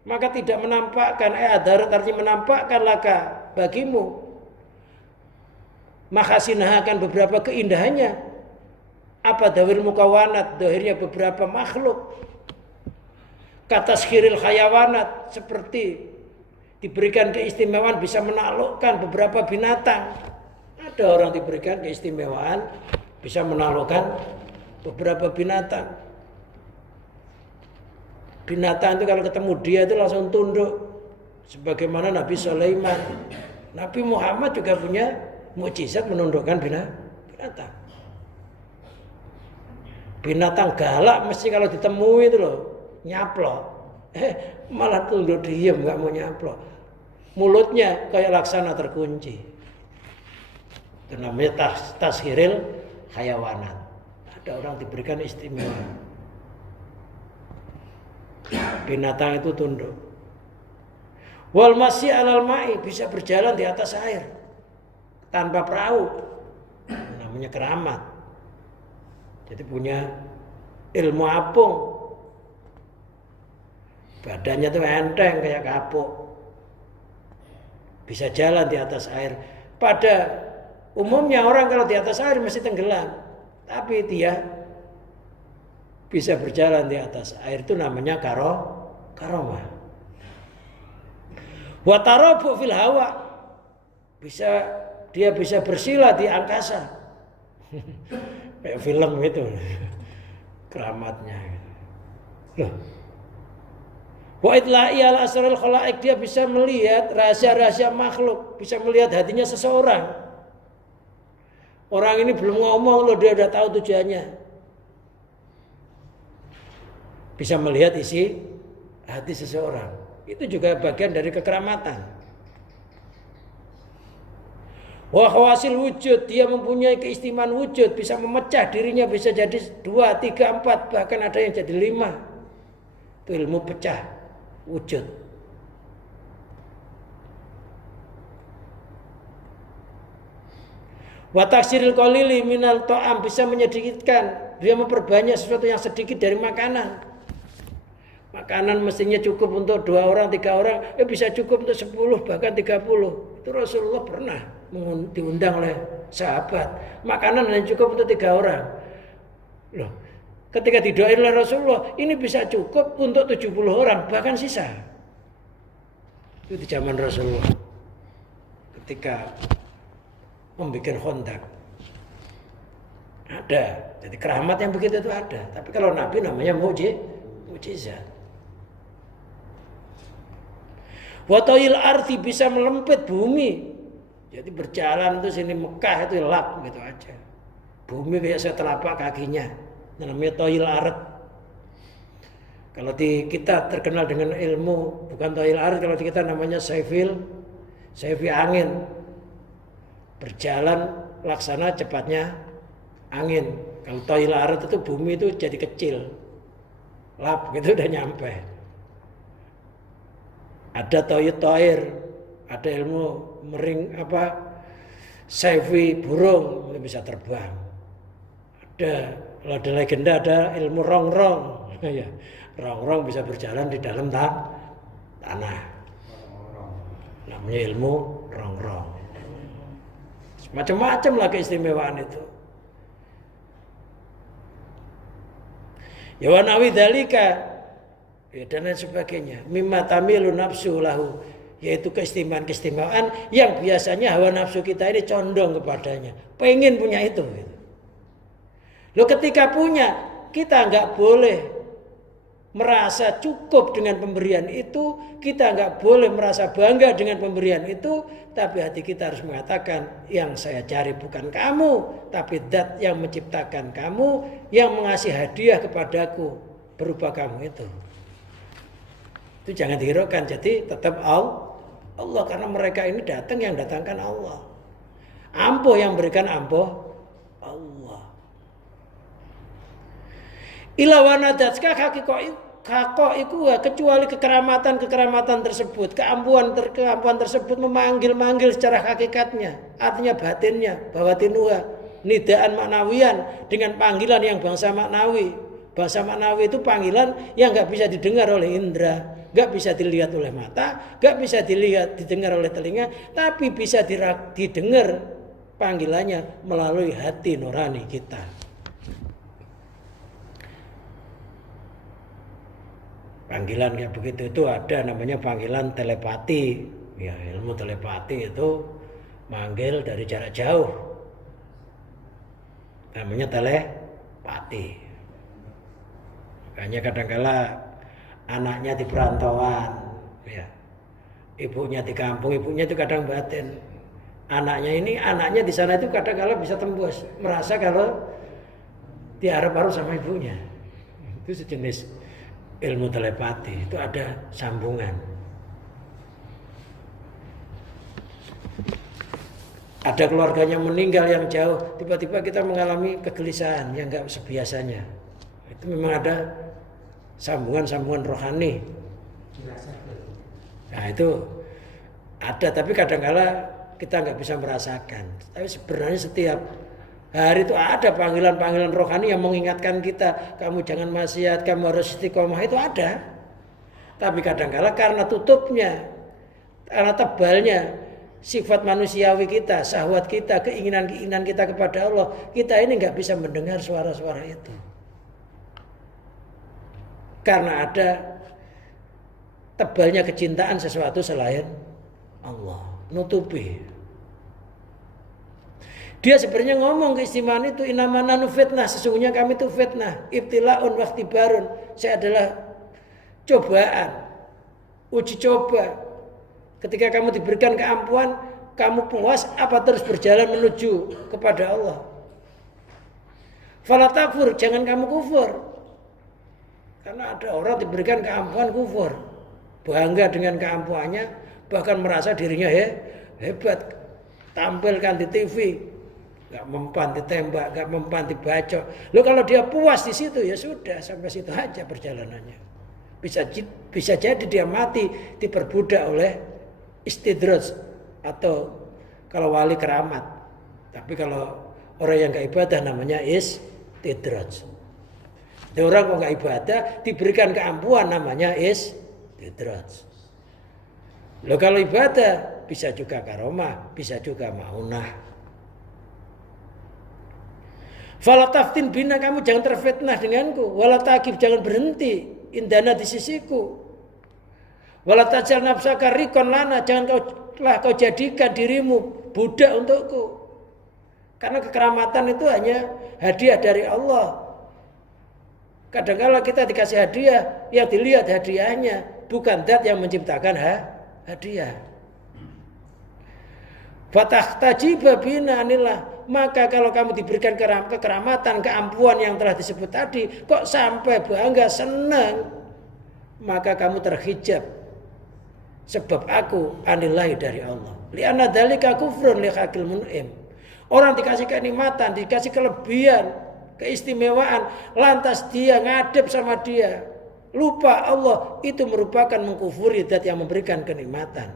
maka tidak menampakkan adarat, artinya menampakkan laka bagimu makhasinah, akan beberapa keindahannya. Apa dawir mukawanat, dohirnya beberapa makhluk. Kata skiril khayawanat, seperti diberikan keistimewaan bisa menaklukkan beberapa binatang. Ada orang diberikan keistimewaan bisa menaklukkan beberapa binatang. Binatang itu kalau ketemu dia itu langsung tunduk, sebagaimana Nabi Sulaiman. Nabi Muhammad juga punya mukjizat menundukkan binatang. Binatang galak mesti kalau ditemui itu loh nyaplok, malah tunduk diem, nggak mau nyaplok. Mulutnya kayak laksana terkunci. Itu namanya tashiril hayawanat. Ada orang diberikan istimewa. Binatang itu tunduk. Wal masih alal ma'i, bisa berjalan di atas air tanpa perahu. Namanya keramat. Jadi punya ilmu apung. Badannya tuh enteng kayak kapuk. Bisa jalan di atas air. Pada umumnya orang kalau di atas air mesti tenggelam. Tapi dia bisa berjalan di atas air, itu namanya karomah. Wa tarabu fil hawa, dia bisa bersila di angkasa. Kayak film itu keramatnya. Loh. Wa itla'i al asrarul khalaik, dia bisa melihat rahasia-rahasia makhluk, bisa melihat hatinya seseorang. Orang ini belum ngomong loh, dia udah tahu tujuannya. Bisa melihat isi hati seseorang. Itu juga bagian dari kekeramatan. Wa khawasil wujud, dia mempunyai keistimewaan wujud, bisa memecah dirinya, bisa jadi 2, 3, 4, bahkan ada yang jadi 5. Itu ilmu pecah wujud. Wa taksiril qalili minal ta'am, bisa menyedikitkan, dia memperbanyak sesuatu yang sedikit dari makanan. Makanan mestinya cukup untuk 2 orang, 3 orang, bisa cukup untuk 10, bahkan 30. Itu Rasulullah pernah diundang oleh sahabat. Makanan hanya cukup untuk 3 orang. Loh, ketika didoain oleh Rasulullah, ini bisa cukup untuk 70 orang, bahkan sisa. Itu di zaman Rasulullah. Ketika membuat Khandaq. Ada. Jadi keramat yang begitu itu ada. Tapi kalau Nabi namanya mukjizat. Watoil arti, bisa melempit bumi. Jadi berjalan tuh sini Mekah itu lap gitu aja. Bumi kayak setelapak kakinya. Namanya toil art. Kalau kita terkenal dengan ilmu bukan toil art, kalau di kita namanya saifi angin. Berjalan laksana cepatnya angin. Kalau toil art itu bumi itu jadi kecil. Lap gitu udah nyampe. Ada toir, ada ilmu mering saifi burung, bisa terbang. Kalau ada legenda ada ilmu rongrong, ya, rongrong bisa berjalan di dalam tanah. Namanya ilmu rongrong. Macam-macam lah keistimewaan itu. Ya wa nawi dzalika, ya, dan lain sebagainya. Mimma tamilu nafsu lahu, yaitu keistimewaan yang biasanya hawa nafsu kita ini condong kepadanya, pengen punya itu. Loh, ketika punya, kita nggak boleh merasa cukup dengan pemberian itu, kita nggak boleh merasa bangga dengan pemberian itu, tapi hati kita harus mengatakan, yang saya cari bukan kamu, tapi Zat yang menciptakan kamu, yang mengasih hadiah kepadaku berupa kamu itu. Itu jangan dihiraukan. Jadi tetap Allah, karena mereka ini yang datangkan Allah. Ampuh yang berikan ampuh Allah. Ilawana datska kako iku, kecuali kekeramatan tersebut, keampuhan tersebut memanggil secara hakikatnya, artinya batinnya, bawatinuha, nidaan maknawian, dengan panggilan yang bangsa maknawi. Bahasa maknawi itu panggilan yang nggak bisa didengar oleh indera, nggak bisa dilihat oleh mata, nggak bisa didengar oleh telinga, tapi bisa didengar panggilannya melalui hati nurani kita. Panggilan kayak begitu itu ada namanya panggilan telepati. Ya, ilmu telepati itu manggil dari jarak jauh. Namanya telepati. Makanya kadang-kala anaknya di perantauan, ya, ibunya di kampung, ibunya itu kadang batin. Anaknya di sana itu kadang-kala bisa tembus, merasa kalau diharap-harap sama ibunya. Itu sejenis ilmu telepati, itu ada sambungan. Ada keluarganya meninggal yang jauh, tiba-tiba kita mengalami kegelisahan yang enggak sebiasanya. Itu memang ada sambungan-sambungan rohani. Nah itu ada, tapi kadang-kala kita nggak bisa merasakan. Tapi sebenarnya setiap hari itu ada panggilan-panggilan rohani yang mengingatkan kita, kamu jangan maksiat, kamu harus istiqomah, itu ada. Tapi kadang-kala karena tutupnya, karena tebalnya sifat manusiawi kita, syahwat kita, keinginan-keinginan kita kepada Allah, kita ini nggak bisa mendengar suara-suara itu. Karena ada tebalnya kecintaan sesuatu selain Allah, nutupi. Dia sebenarnya ngomong keistimewaan itu, innama nahnu fitnah, sesungguhnya kami itu fitnah, ibtilaun wa ikhtibarun, saya adalah cobaan, uji coba. Ketika kamu diberikan keampuhan, kamu puas apa terus berjalan menuju kepada Allah? Fala takfur, jangan kamu kufur. Karena ada orang diberikan keampuhan kufur, bangga dengan keampuhannya, bahkan merasa dirinya hebat, tampilkan di TV, nggak mempan ditembak, nggak mempan dibacok. Lo kalau dia puas di situ ya sudah, sampai situ aja perjalanannya. Bisa jadi dia mati diperbudak oleh istidraj atau kalau wali keramat. Tapi kalau orang yang nggak ibadah namanya istidraj. Ada orang kok nggak ibadah diberikan keampuhan namanya istidraj. Lo kalau ibadah bisa juga karomah, bisa juga maunah. Fala taftin bina, kamu jangan terfitnah denganku. Wala takib, jangan berhenti indana di sisiku. Wala tajal nafsaka rikon lana, jangan kau jadikan dirimu budak untukku. Karena kekeramatan itu hanya hadiah dari Allah. Kadang-kala kita dikasih hadiah, yang dilihat hadiahnya, bukan zat yang menciptakan hadiah. Fatahtajiba bina anillah, maka kalau kamu diberikan kekeramatan, keampuhan yang telah disebut tadi, kok sampai bangga, senang, maka kamu terhijab. Sebab aku anillahi dari Allah. Li'anna dzalika kufrun li hakil mun'im. Orang dikasih kenikmatan, dikasih kelebihan, keistimewaan, lantas dia ngadep sama dia, lupa Allah, itu merupakan mengkufuri zat yang memberikan kenikmatan.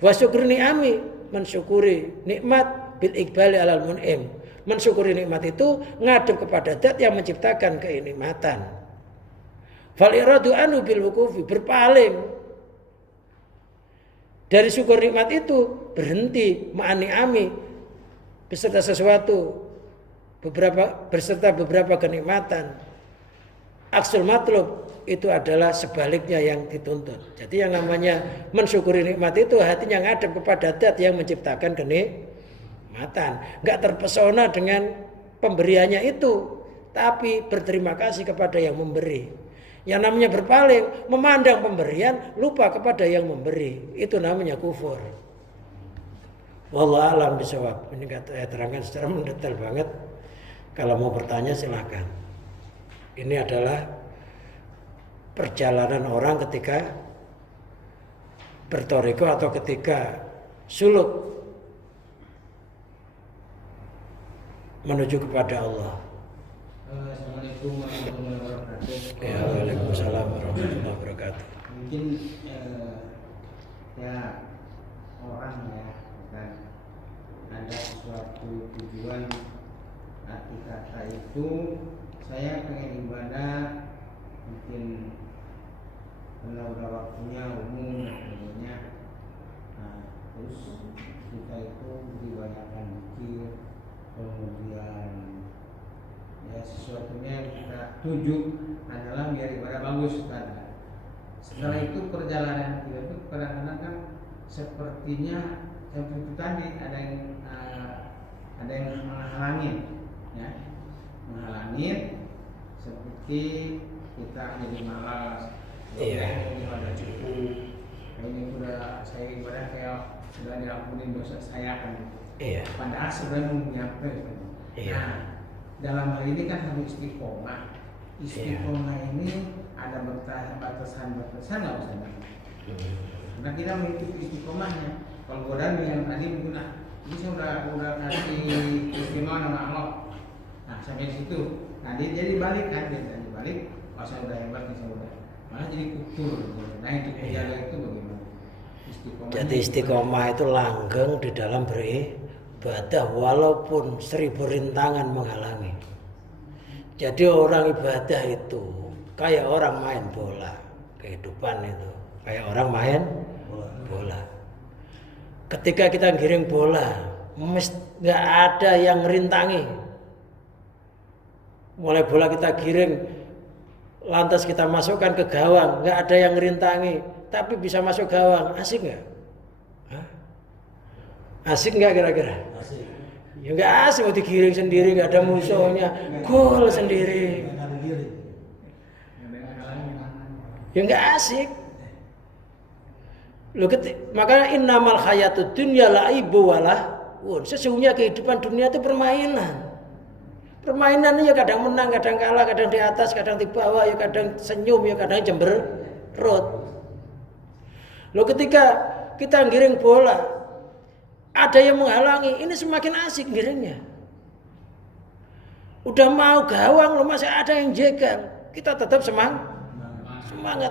Wa syukru ni'ami, mensyukuri nikmat bil iqbali alal mun'im. Mensyukuri nikmat itu ngadep kepada zat yang menciptakan kenikmatan. Fal iradu anu bil wukufi, berpaling dari syukur nikmat itu, berhenti ma'ani'ami beserta sesuatu, beserta beberapa kenikmatan. Aksul matlub itu adalah sebaliknya yang dituntut. Jadi yang namanya mensyukuri nikmat itu hatinya ngadep kepada zat yang menciptakan kenikmatan. Enggak terpesona dengan pemberiannya itu, tapi berterima kasih kepada yang memberi. Yang namanya berpaling, memandang pemberian, lupa kepada yang memberi. Itu namanya kufur. Wallahu a'lam bishawab. Ini saya terangkan secara mendetail banget. Kalau mau bertanya silakan. Ini adalah perjalanan orang ketika bertoriko atau ketika suluk menuju kepada Allah. Assalamualaikum warahmatullahi wabarakatuh. Ya, waalaikumsalam warahmatullahi wabarakatuh. Mungkin ya orang ya kan ada sesuatu tujuan. Arti kata itu saya pengen ibadah, mungkin karena udah waktunya umum sebenarnya. Nah, terus kita itu dibanyakan mikir, kemudian ya sesuatunya yang kita tuju adalah biar ibadah bagus kan. Setelah itu perjalanan kita itu kadang-kadang kan sepertinya seperti tadi ada yang menghalangi. Ya, menghalangi seperti kita jadi malas, ini udah cukup, ini udah saya ibadah kayak sudah diampuni dosa saya kan. Iya. Padahal sebenarnya mau nyampe. Iya. Nah, dalam hal ini kan harus istiqomah. Istiqomah ini ada batasan-batasan nggak usah. Karena kita mengikuti istiqomahnya. Kalau godaan yang tadi mungkin ini saya udah kasih istimewa nama Allah. Nah sampai situ, nah dia jadi balik kan, dia jadi balik, saya udah hebat nih, saya udah malah jadi kufur. Nah itu jaga itu bagaimana? Jadi istiqomah itu langgeng di dalam beribadah walaupun 1000 rintangan menghalangi. Jadi orang ibadah itu kayak orang main bola, kehidupan itu kayak orang main bola. Ketika kita giring bola, nggak ada yang rintangi. Mulai bola kita giring lantas kita masukkan ke gawang, nggak ada yang ngerintangi, tapi bisa masuk gawang, asik nggak? Hah? Asik nggak kira-kira? Asik. Ya nggak asik, mau digiring sendiri, nggak ada musuhnya, gol sendiri. Ya nggak asik. Loh, makanya innamal hayatud dunya laibu walahun. Sesungguhnya kehidupan dunia itu permainan. Permainan ya kadang menang, kadang kalah, kadang di atas, kadang di bawah, ya kadang senyum, ya kadang cemberut. Loh, ketika kita ngiring bola, ada yang menghalangi, ini semakin asik ngiringnya. Udah mau gawang, loh masih ada yang jegal, kita tetap semangat.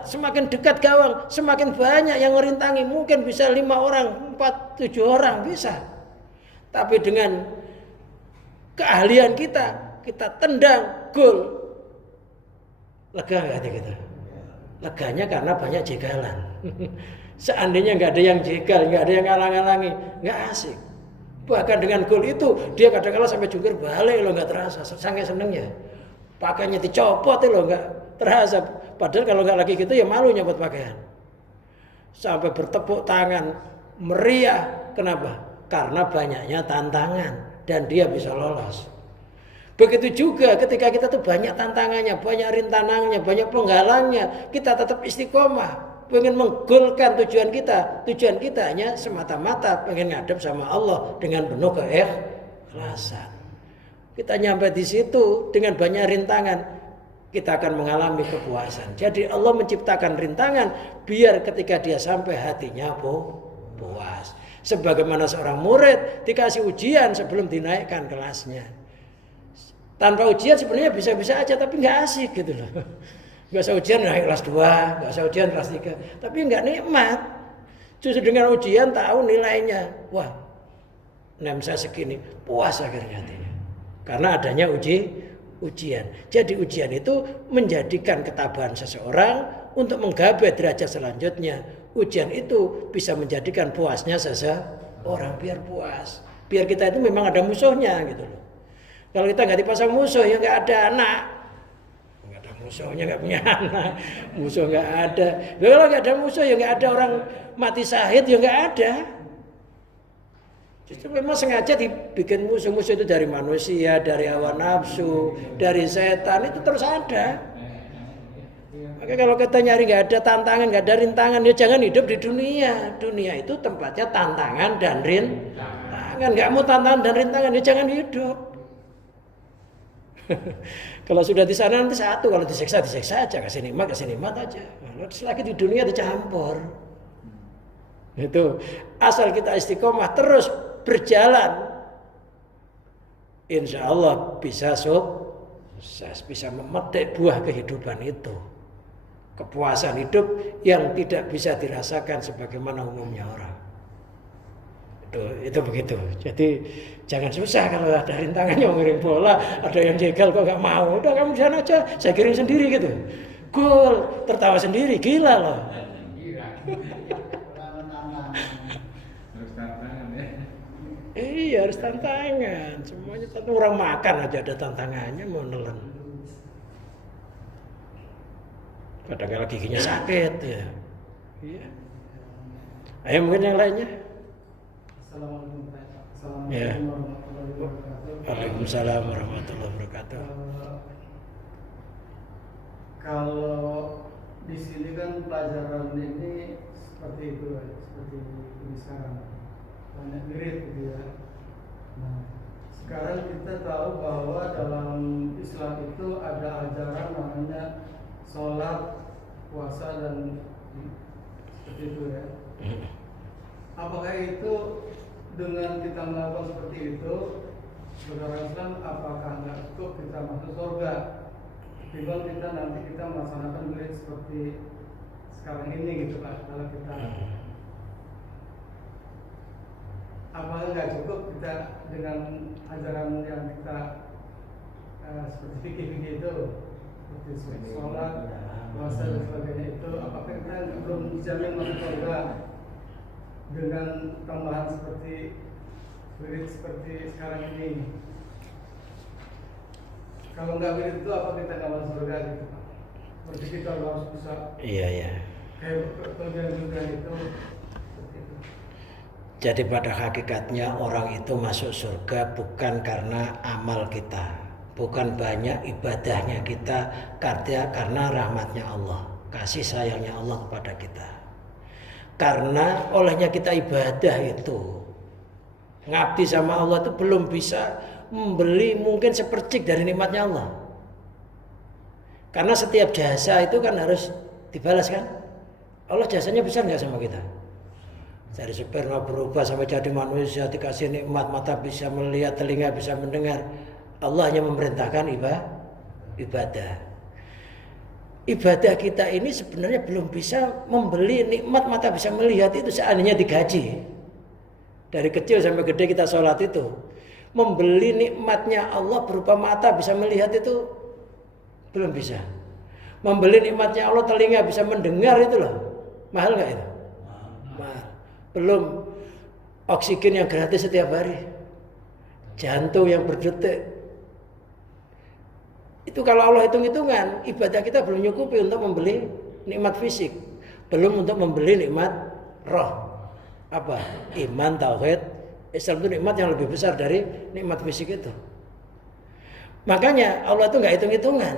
Semakin dekat gawang, semakin banyak yang merintangi. Mungkin bisa 5 orang, 4, 7 orang bisa. Tapi dengan keahlian kita tendang gol. Lega nggak hati kita? Leganya karena banyak jegalan. Seandainya nggak ada yang jegal, nggak ada yang ngalang-ngalangi, nggak asik. Bahkan dengan gol itu dia kadang-kadang sampai jungkir balik loh, nggak terasa. Sangat senengnya. Pakainya dicopot loh, nggak terasa. Padahal kalau nggak lagi gitu ya malu nyopot pakaian. Sampai bertepuk tangan, meriah. Kenapa? Karena banyaknya tantangan dan dia bisa lolos. Begitu juga ketika kita tuh banyak tantangannya, banyak rintangannya, banyak penghalangnya, kita tetap istiqomah, pengen menggolkan tujuan kita. Tujuan kita hanya semata-mata pengen ngadep sama Allah dengan penuh keikhlasan. Kita nyampe di situ dengan banyak rintangan, kita akan mengalami kepuasan. Jadi Allah menciptakan rintangan biar ketika dia sampai hatinya puas. Sebagaimana seorang murid dikasih ujian sebelum dinaikkan kelasnya. Tanpa ujian sebenarnya bisa-bisa aja, tapi nggak asik gitu loh. Nggak usah ujian naik kelas 2, nggak usah ujian kelas 3, tapi nggak nikmat. Justru dengan ujian tahu nilainya. Wah, nem saya segini, puas akhirnya hatinya. Karena adanya ujian. Jadi ujian itu menjadikan ketabahan seseorang untuk menggapai derajat selanjutnya. Ujian itu bisa menjadikan puasnya seseorang, biar puas. Biar kita itu memang ada musuhnya gitu loh. Kalau kita nggak dipasang musuh ya nggak ada anak. Nggak ada musuhnya, nggak punya anak. Musuh nggak ada. Kalau nggak ada musuh ya nggak ada orang mati syahid ya nggak ada. Justru memang sengaja dibikin musuh-musuh itu dari manusia, dari hawa nafsu, dari setan, itu terus ada. Maka kalau kita nyari nggak ada tantangan, nggak ada rintangan, ya jangan hidup di dunia. Dunia itu tempatnya tantangan dan rintangan. Nggak mau tantangan dan rintangan, ya jangan hidup. Kalau sudah di sana nanti satu, kalau disiksa aja, kasih nikmat aja. Kalau selagi di dunia dicampur. Itu asal kita istiqomah terus berjalan, insya Allah bisa sukses, bisa memetik buah kehidupan itu, kepuasan hidup yang tidak bisa dirasakan sebagaimana umumnya orang. Itu begitu. Jadi jangan susah kalau ada rintangannya, ngirim bola, ada yang jegal kok nggak mau, udah kamu di sana aja, saya kirim sendiri gitu. Gol, tertawa sendiri, gila loh. Iya harus tantangan, semuanya tantangan. Orang makan aja ada tantangannya, mau nelen. Kadang-kadang giginya sakit ya. Iya. Ayo mungkin yang lainnya. Assalamualaikum warahmatullahi wabarakatuh. Waalaikumsalam warahmatullahi wabarakatuh. Kalau di sini kan pelajaran ini seperti itu, seperti ini sekarang. Banyak mirip gitu ya. Nah, sekarang kita tahu bahwa dalam Islam itu ada ajaran namanya sholat, puasa dan seperti itu ya. Apakah itu dengan kita melakukan seperti itu, saudara Islam, apakah nggak cukup kita masuk surga? Tiba kita nanti kita melaksanakan mirip seperti sekarang ini gitu Pak. Kalau kita apakah nggak cukup kita dengan ajaran yang kita seperti fikih itu, seperti sholat, puasa dan sebagainya itu, apakah kita belum dijamin masuk surga dengan tambahan seperti wirid seperti sekarang ini? Kalau nggak wirid itu apa kita nggak masuk surga gitu Pak? Berarti kita harus bisa Iya. kayak kelebihan itu seperti itu. Jadi pada hakikatnya orang itu masuk surga bukan karena amal kita, bukan banyak ibadahnya kita, karena rahmatnya Allah, kasih sayangnya Allah kepada kita. Karena olehnya kita ibadah itu, ngabdi sama Allah itu belum bisa membeli mungkin sepercik dari nikmatnya Allah. Karena setiap jasa itu kan harus dibalas kan. Allah jasanya besar nggak sama kita? Dari sperma berubah sampai jadi manusia, dikasih nikmat, mata bisa melihat, telinga bisa mendengar. Allah hanya memerintahkan ibadah. Ibadah kita ini sebenarnya belum bisa membeli nikmat mata bisa melihat itu seandainya digaji. Dari kecil sampai gede kita sholat itu. Membeli nikmatnya Allah berupa mata bisa melihat itu belum bisa. Membeli nikmatnya Allah telinga bisa mendengar itu loh. Mahal nggak itu? Mahal. Belum oksigen yang gratis setiap hari, jantung yang berdetik. Itu kalau Allah hitung-hitungan, ibadah kita belum nyukupi untuk membeli nikmat fisik, belum untuk membeli nikmat roh. Apa? Iman, tauhid, Islam itu nikmat yang lebih besar dari nikmat fisik itu. Makanya Allah itu nggak hitung-hitungan,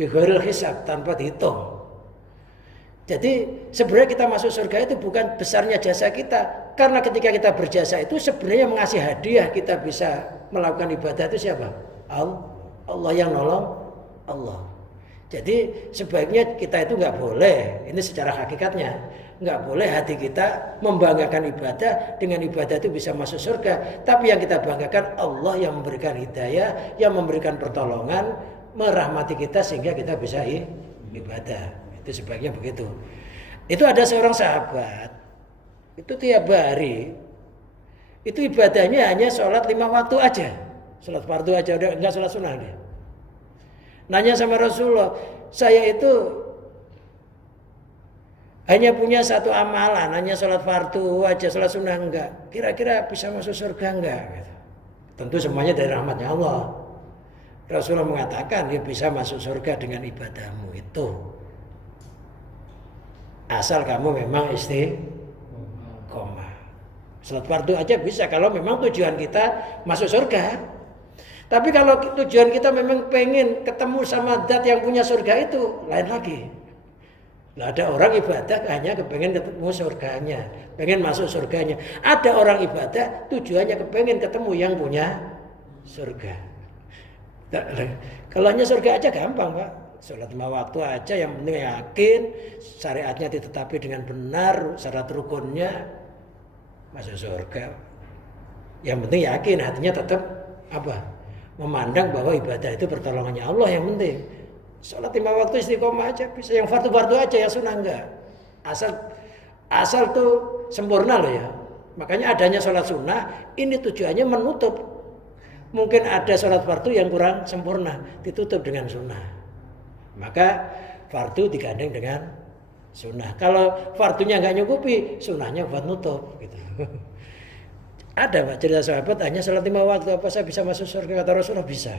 bighairil hisab, tanpa dihitung. Jadi sebenarnya kita masuk surga itu bukan besarnya jasa kita. Karena ketika kita berjasa itu sebenarnya mengasih hadiah kita bisa melakukan ibadah itu siapa? Allah yang nolong Allah. Jadi sebaiknya kita itu nggak boleh, ini secara hakikatnya, nggak boleh hati kita membanggakan ibadah, dengan ibadah itu bisa masuk surga. Tapi yang kita banggakan Allah yang memberikan hidayah, yang memberikan pertolongan, merahmati kita sehingga kita bisa ibadah. Itu sebaiknya begitu. Itu ada seorang sahabat, itu tiap hari itu ibadahnya hanya sholat 5 waktu aja, sholat fardu aja, udah enggak sholat sunnah dia. Nanya sama Rasulullah, saya itu hanya punya satu amalan, hanya sholat fardu aja, sholat sunnah enggak. Kira-kira bisa masuk surga enggak? Gitu. Tentu semuanya dari rahmatnya Allah. Rasulullah mengatakan dia bisa masuk surga dengan ibadahmu itu. Asal kamu memang istiqomah. Salat fardu aja bisa kalau memang tujuan kita masuk surga. Tapi kalau tujuan kita memang pengen ketemu sama zat yang punya surga itu lain lagi. Nah, ada orang ibadah hanya kepengen ketemu surganya, pengen masuk surganya. Ada orang ibadah tujuannya kepengen ketemu yang punya surga. Kalau hanya surga aja gampang, Pak. Sholat 5 waktu aja, yang penting yakin syariatnya ditetapi dengan benar, syarat rukunnya masuk surga. Yang penting yakin hatinya tetap apa? Memandang bahwa ibadah itu pertolongannya Allah yang penting. Sholat 5 waktu istiqomah aja bisa, yang fardu aja, yang sunnah enggak. Asal tuh sempurna loh ya. Makanya adanya sholat sunnah ini tujuannya menutup. Mungkin ada sholat fardu yang kurang sempurna, ditutup dengan sunnah. Maka fardu digandeng dengan sunnah. Kalau fardunya nggak nyukupi, sunnahnya buat nutup. Gitu. Ada Pak cerita sahabat hanya sholat 5 waktu, apa saya bisa masuk surga? Kata Rasulullah bisa.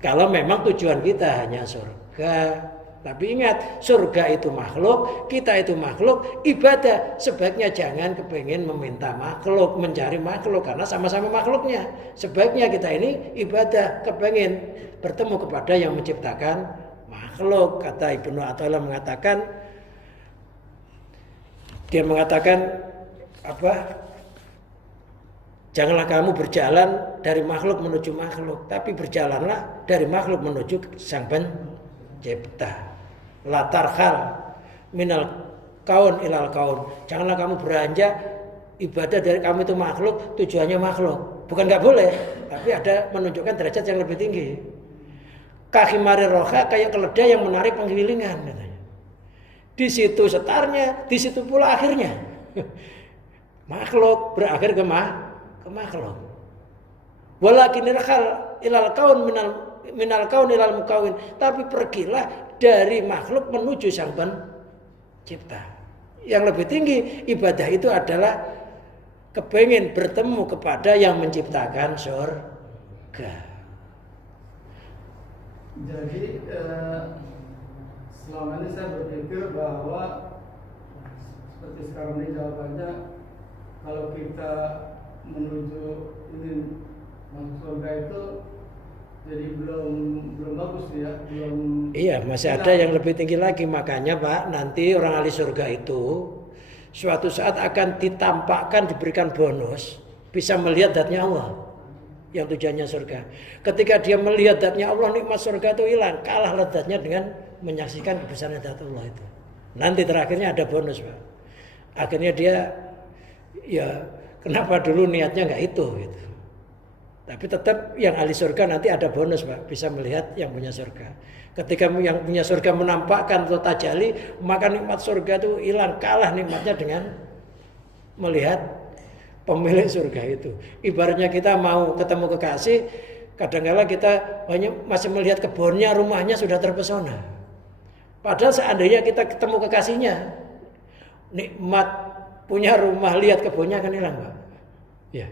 Kalau memang tujuan kita hanya surga. Tapi ingat, surga itu makhluk, kita itu makhluk, ibadah sebaiknya jangan kepengin meminta makhluk, mencari makhluk, karena sama-sama makhluknya. Sebaiknya kita ini ibadah kepengin bertemu kepada yang menciptakan makhluk. Kata Ibnu Athaillah mengatakan, dia mengatakan apa? Janganlah kamu berjalan dari makhluk menuju makhluk, tapi berjalanlah dari makhluk menuju Sang Pencipta. La tarhal minal kaun ilal kaun. Janganlah kamu beranjak ibadah dari kamu itu makhluk, tujuannya makhluk. Bukan nggak boleh, tapi ada menunjukkan derajat yang lebih tinggi. Kahimari roha, kayak keledai yang menarik penggilingan katanya. Di situ setarnya, di situ pula akhirnya. Makhluk berakhir ke makhluk. Walakin irhal ilal kaun minal kaun ilal mukawin. Tapi pergilah dari makhluk menuju Sang Pencipta. Yang lebih tinggi ibadah itu adalah kepengin bertemu kepada yang menciptakan surga. Jadi selama ini saya berpikir bahwa seperti sekarang ini jawabannya, kalau kita menuju ini masuk surga itu jadi belum bagus ya, belum. Iya, masih ada yang lebih tinggi lagi. Makanya Pak, nanti orang ahli surga itu suatu saat akan ditampakkan, diberikan bonus, bisa melihat zatnya Allah, yang tujuannya surga. Ketika dia melihat zatnya Allah, nikmat surga itu hilang, kalah lezatnya dengan menyaksikan kebesaran zat Allah itu. Nanti terakhirnya ada bonus Pak. Akhirnya dia, ya kenapa dulu niatnya nggak itu gitu. Tapi tetap yang ahli surga nanti ada bonus Pak, bisa melihat yang punya surga. Ketika yang punya surga menampakkan atau tajali, maka nikmat surga itu hilang, kalah nikmatnya dengan melihat pemilik surga itu. Ibaratnya kita mau ketemu kekasih, kadang-kala kita masih melihat kebunnya, rumahnya sudah terpesona. Padahal seandainya kita ketemu kekasihnya, nikmat punya rumah, lihat kebunnya akan hilang Pak. Ya.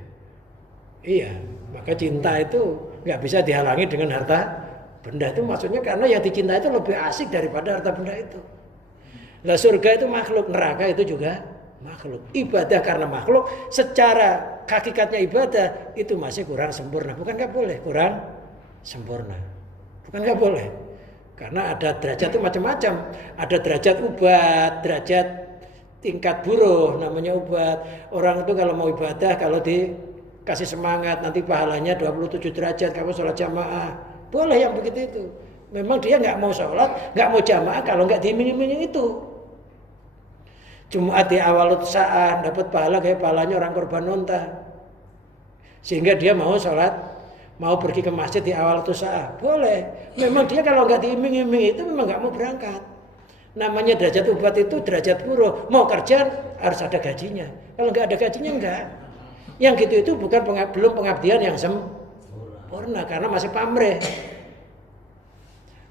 Iya, maka cinta itu nggak bisa dihalangi dengan harta benda. Itu maksudnya karena yang dicintai itu lebih asik daripada harta benda itu. Lah surga itu makhluk, neraka itu juga makhluk. Ibadah karena makhluk, secara hakikatnya ibadah itu masih kurang sempurna. Bukan nggak boleh, kurang sempurna. Bukan nggak boleh. Karena ada derajat itu macam-macam. Ada derajat ubat, derajat tingkat buruh, namanya ubat. Orang itu kalau mau ibadah, kalau kasih semangat, nanti pahalanya 27 derajat, kamu sholat jamaah. Boleh yang begitu itu. Memang dia nggak mau sholat, nggak mau jamaah kalau nggak diiming-iming itu. Jumat di awal saat dapat pahala kayak pahalanya orang korban unta. Sehingga dia mau sholat, mau pergi ke masjid di awal saat. Boleh. Memang dia kalau nggak diiming-iming itu memang nggak mau berangkat. Namanya derajat ubat itu derajat buruh. Mau kerja harus ada gajinya. Kalau nggak ada gajinya enggak. Yang gitu itu belum pengabdian yang sempurna karena masih pamrih.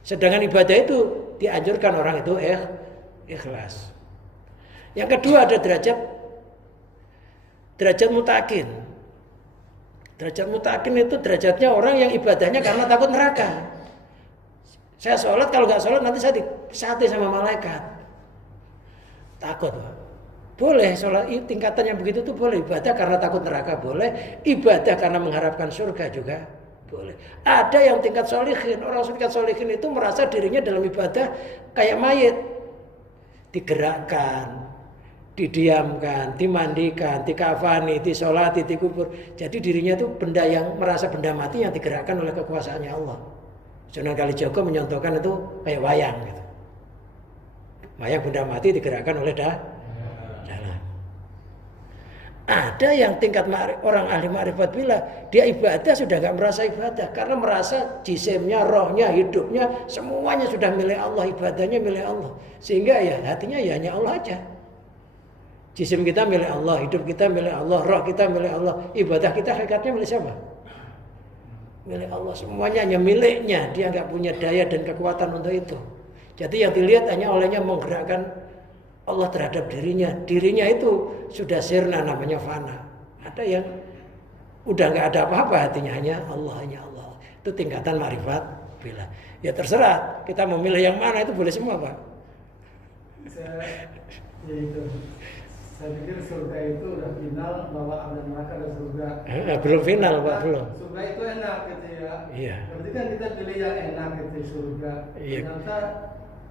Sedangkan ibadah itu dianjurkan orang itu ikhlas. Yang kedua ada derajat mutakin. Derajat mutakin itu derajatnya orang yang ibadahnya karena takut neraka. Saya sholat, kalau nggak sholat nanti saya disate sama malaikat. Takut Pak. Boleh sholat tingkatan yang begitu tuh boleh. Ibadah karena takut neraka boleh, ibadah karena mengharapkan surga juga boleh. Ada yang tingkat sholihin, orang tingkat sholihin itu merasa dirinya dalam ibadah kayak mayit, digerakkan, didiamkan, dimandikan, dikafani, disolati, dikubur. Jadi dirinya itu benda yang merasa benda mati yang digerakkan oleh kekuasaannya Allah. Sunan Kalijaga menyontohkan itu kayak wayang gitu. Wayang benda mati digerakkan oleh dalam. Ada yang tingkat orang ahli ma'rifat billah, dia ibadah sudah nggak merasa ibadah karena merasa jisimnya, rohnya, hidupnya semuanya sudah milik Allah, ibadahnya milik Allah. Sehingga ya hatinya ya hanya Allah aja. Jisim kita milik Allah, hidup kita milik Allah, roh kita milik Allah, ibadah kita hakikatnya milik siapa? Milik Allah, semuanya hanya miliknya. Dia nggak punya daya dan kekuatan untuk itu. Jadi yang dilihat hanya olehnya menggerakkan Allah terhadap dirinya. Dirinya itu sudah sirna, namanya fana. Ada yang udah nggak ada apa-apa, hatinya hanya Allah. Itu tingkatan ma'rifat billah. Ya terserah, kita memilih yang mana itu boleh semua Pak. Saya pikir surga itu udah final, bahwa ada neraka dan surga. Belum final Pak, belum. Surga itu enak gitu ya. Iya. Berarti kan kita pilih yang enak gitu surga. Iya. Ternyata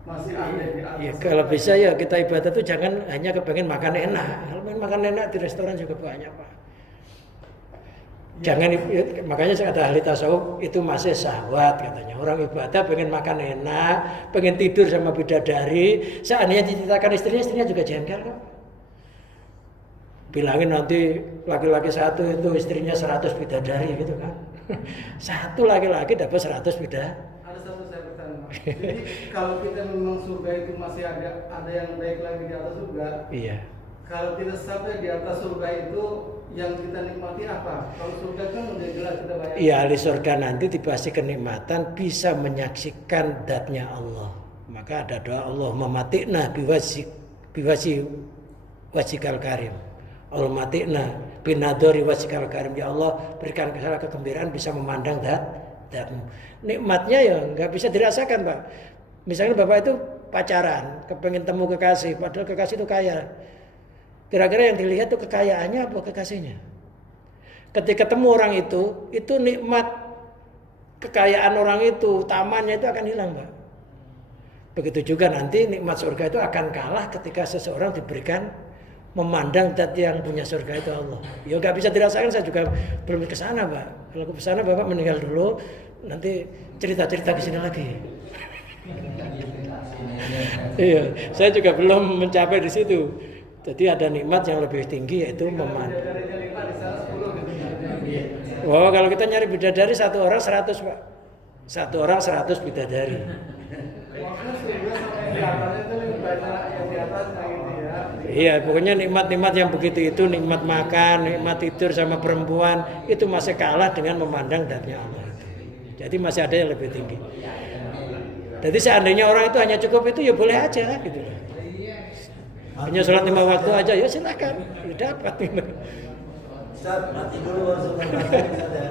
masih ada di atas. Ya, kalau bisa ya kita ibadah tuh jangan hanya kepengen makan enak. Kalau pengen makan enak di restoran juga banyak Pak. Jangan, makanya ada ahli tasawuf itu masih syahwat katanya. Orang ibadah pengen makan enak, pengen tidur sama bidadari. Seandainya diceritakan istrinya juga jengkel kok. Bilangin nanti laki-laki satu itu istrinya 100 bidadari gitu kan. Satu laki-laki dapat 100 bidadari. Ada satu saya bertanya. Jadi kalau kita memang surga itu masih ada yang baik lagi di atas surga. Iya. Kalau kita sampai di atas surga itu yang kita nikmati apa? Kalau surga kan udah jelas kita bayangkan. Iya, ahli surga nanti dikasih kenikmatan bisa menyaksikan zatnya Allah. Maka ada doa Allahumma matikna biwasi wajikal karim. Allahumma matikna binadori wajikal karim. Ya Allah, berikan kegembiraan bisa memandang zat Nikmatnya ya nggak bisa dirasakan, Pak. Misalnya Bapak itu pacaran, kepengen temu kekasih, padahal kekasih itu kaya. Kira-kira yang dilihat itu kekayaannya apa kekasihnya? Ketika ketemu orang itu nikmat kekayaan orang itu, tamannya itu akan hilang, Pak. Begitu juga nanti nikmat surga itu akan kalah ketika seseorang diberikan memandang zat yang punya surga itu Allah. Ya nggak bisa dirasakan, saya juga belum ke sana, Pak. Kalau ke sana Bapak meninggal dulu, nanti cerita-cerita ke sini lagi. Iya, saya juga belum mencapai di situ. Jadi ada nikmat yang lebih tinggi yaitu memandang. Wow, kalau kita nyari bidadari 1 orang 100, Pak. 1 orang 100 bidadari. Iya, pokoknya nikmat-nikmat yang begitu itu, nikmat makan, nikmat tidur sama perempuan, itu masih kalah dengan memandang zatnya Allah. Jadi masih ada yang lebih tinggi. Jadi seandainya orang itu hanya cukup itu ya boleh aja gitu. Hanya sholat 5 waktu aja ya silakan, ya dapat. Ustaz, mati dulu baru sholat ya.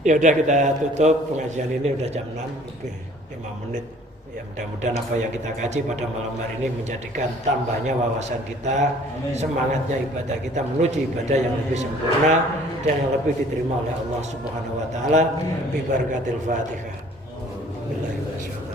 Ya udah kita tutup pengajian ini, udah jam 6 lebih 5 menit. Ya mudah-mudahan apa yang kita kaji pada malam hari ini menjadikan tambahnya wawasan kita, semangatnya ibadah kita menuju ibadah yang lebih sempurna dan yang lebih diterima oleh Allah Subhanahu wa taala bi barakatil Fatihah. Bismillahirrahmanirrahim.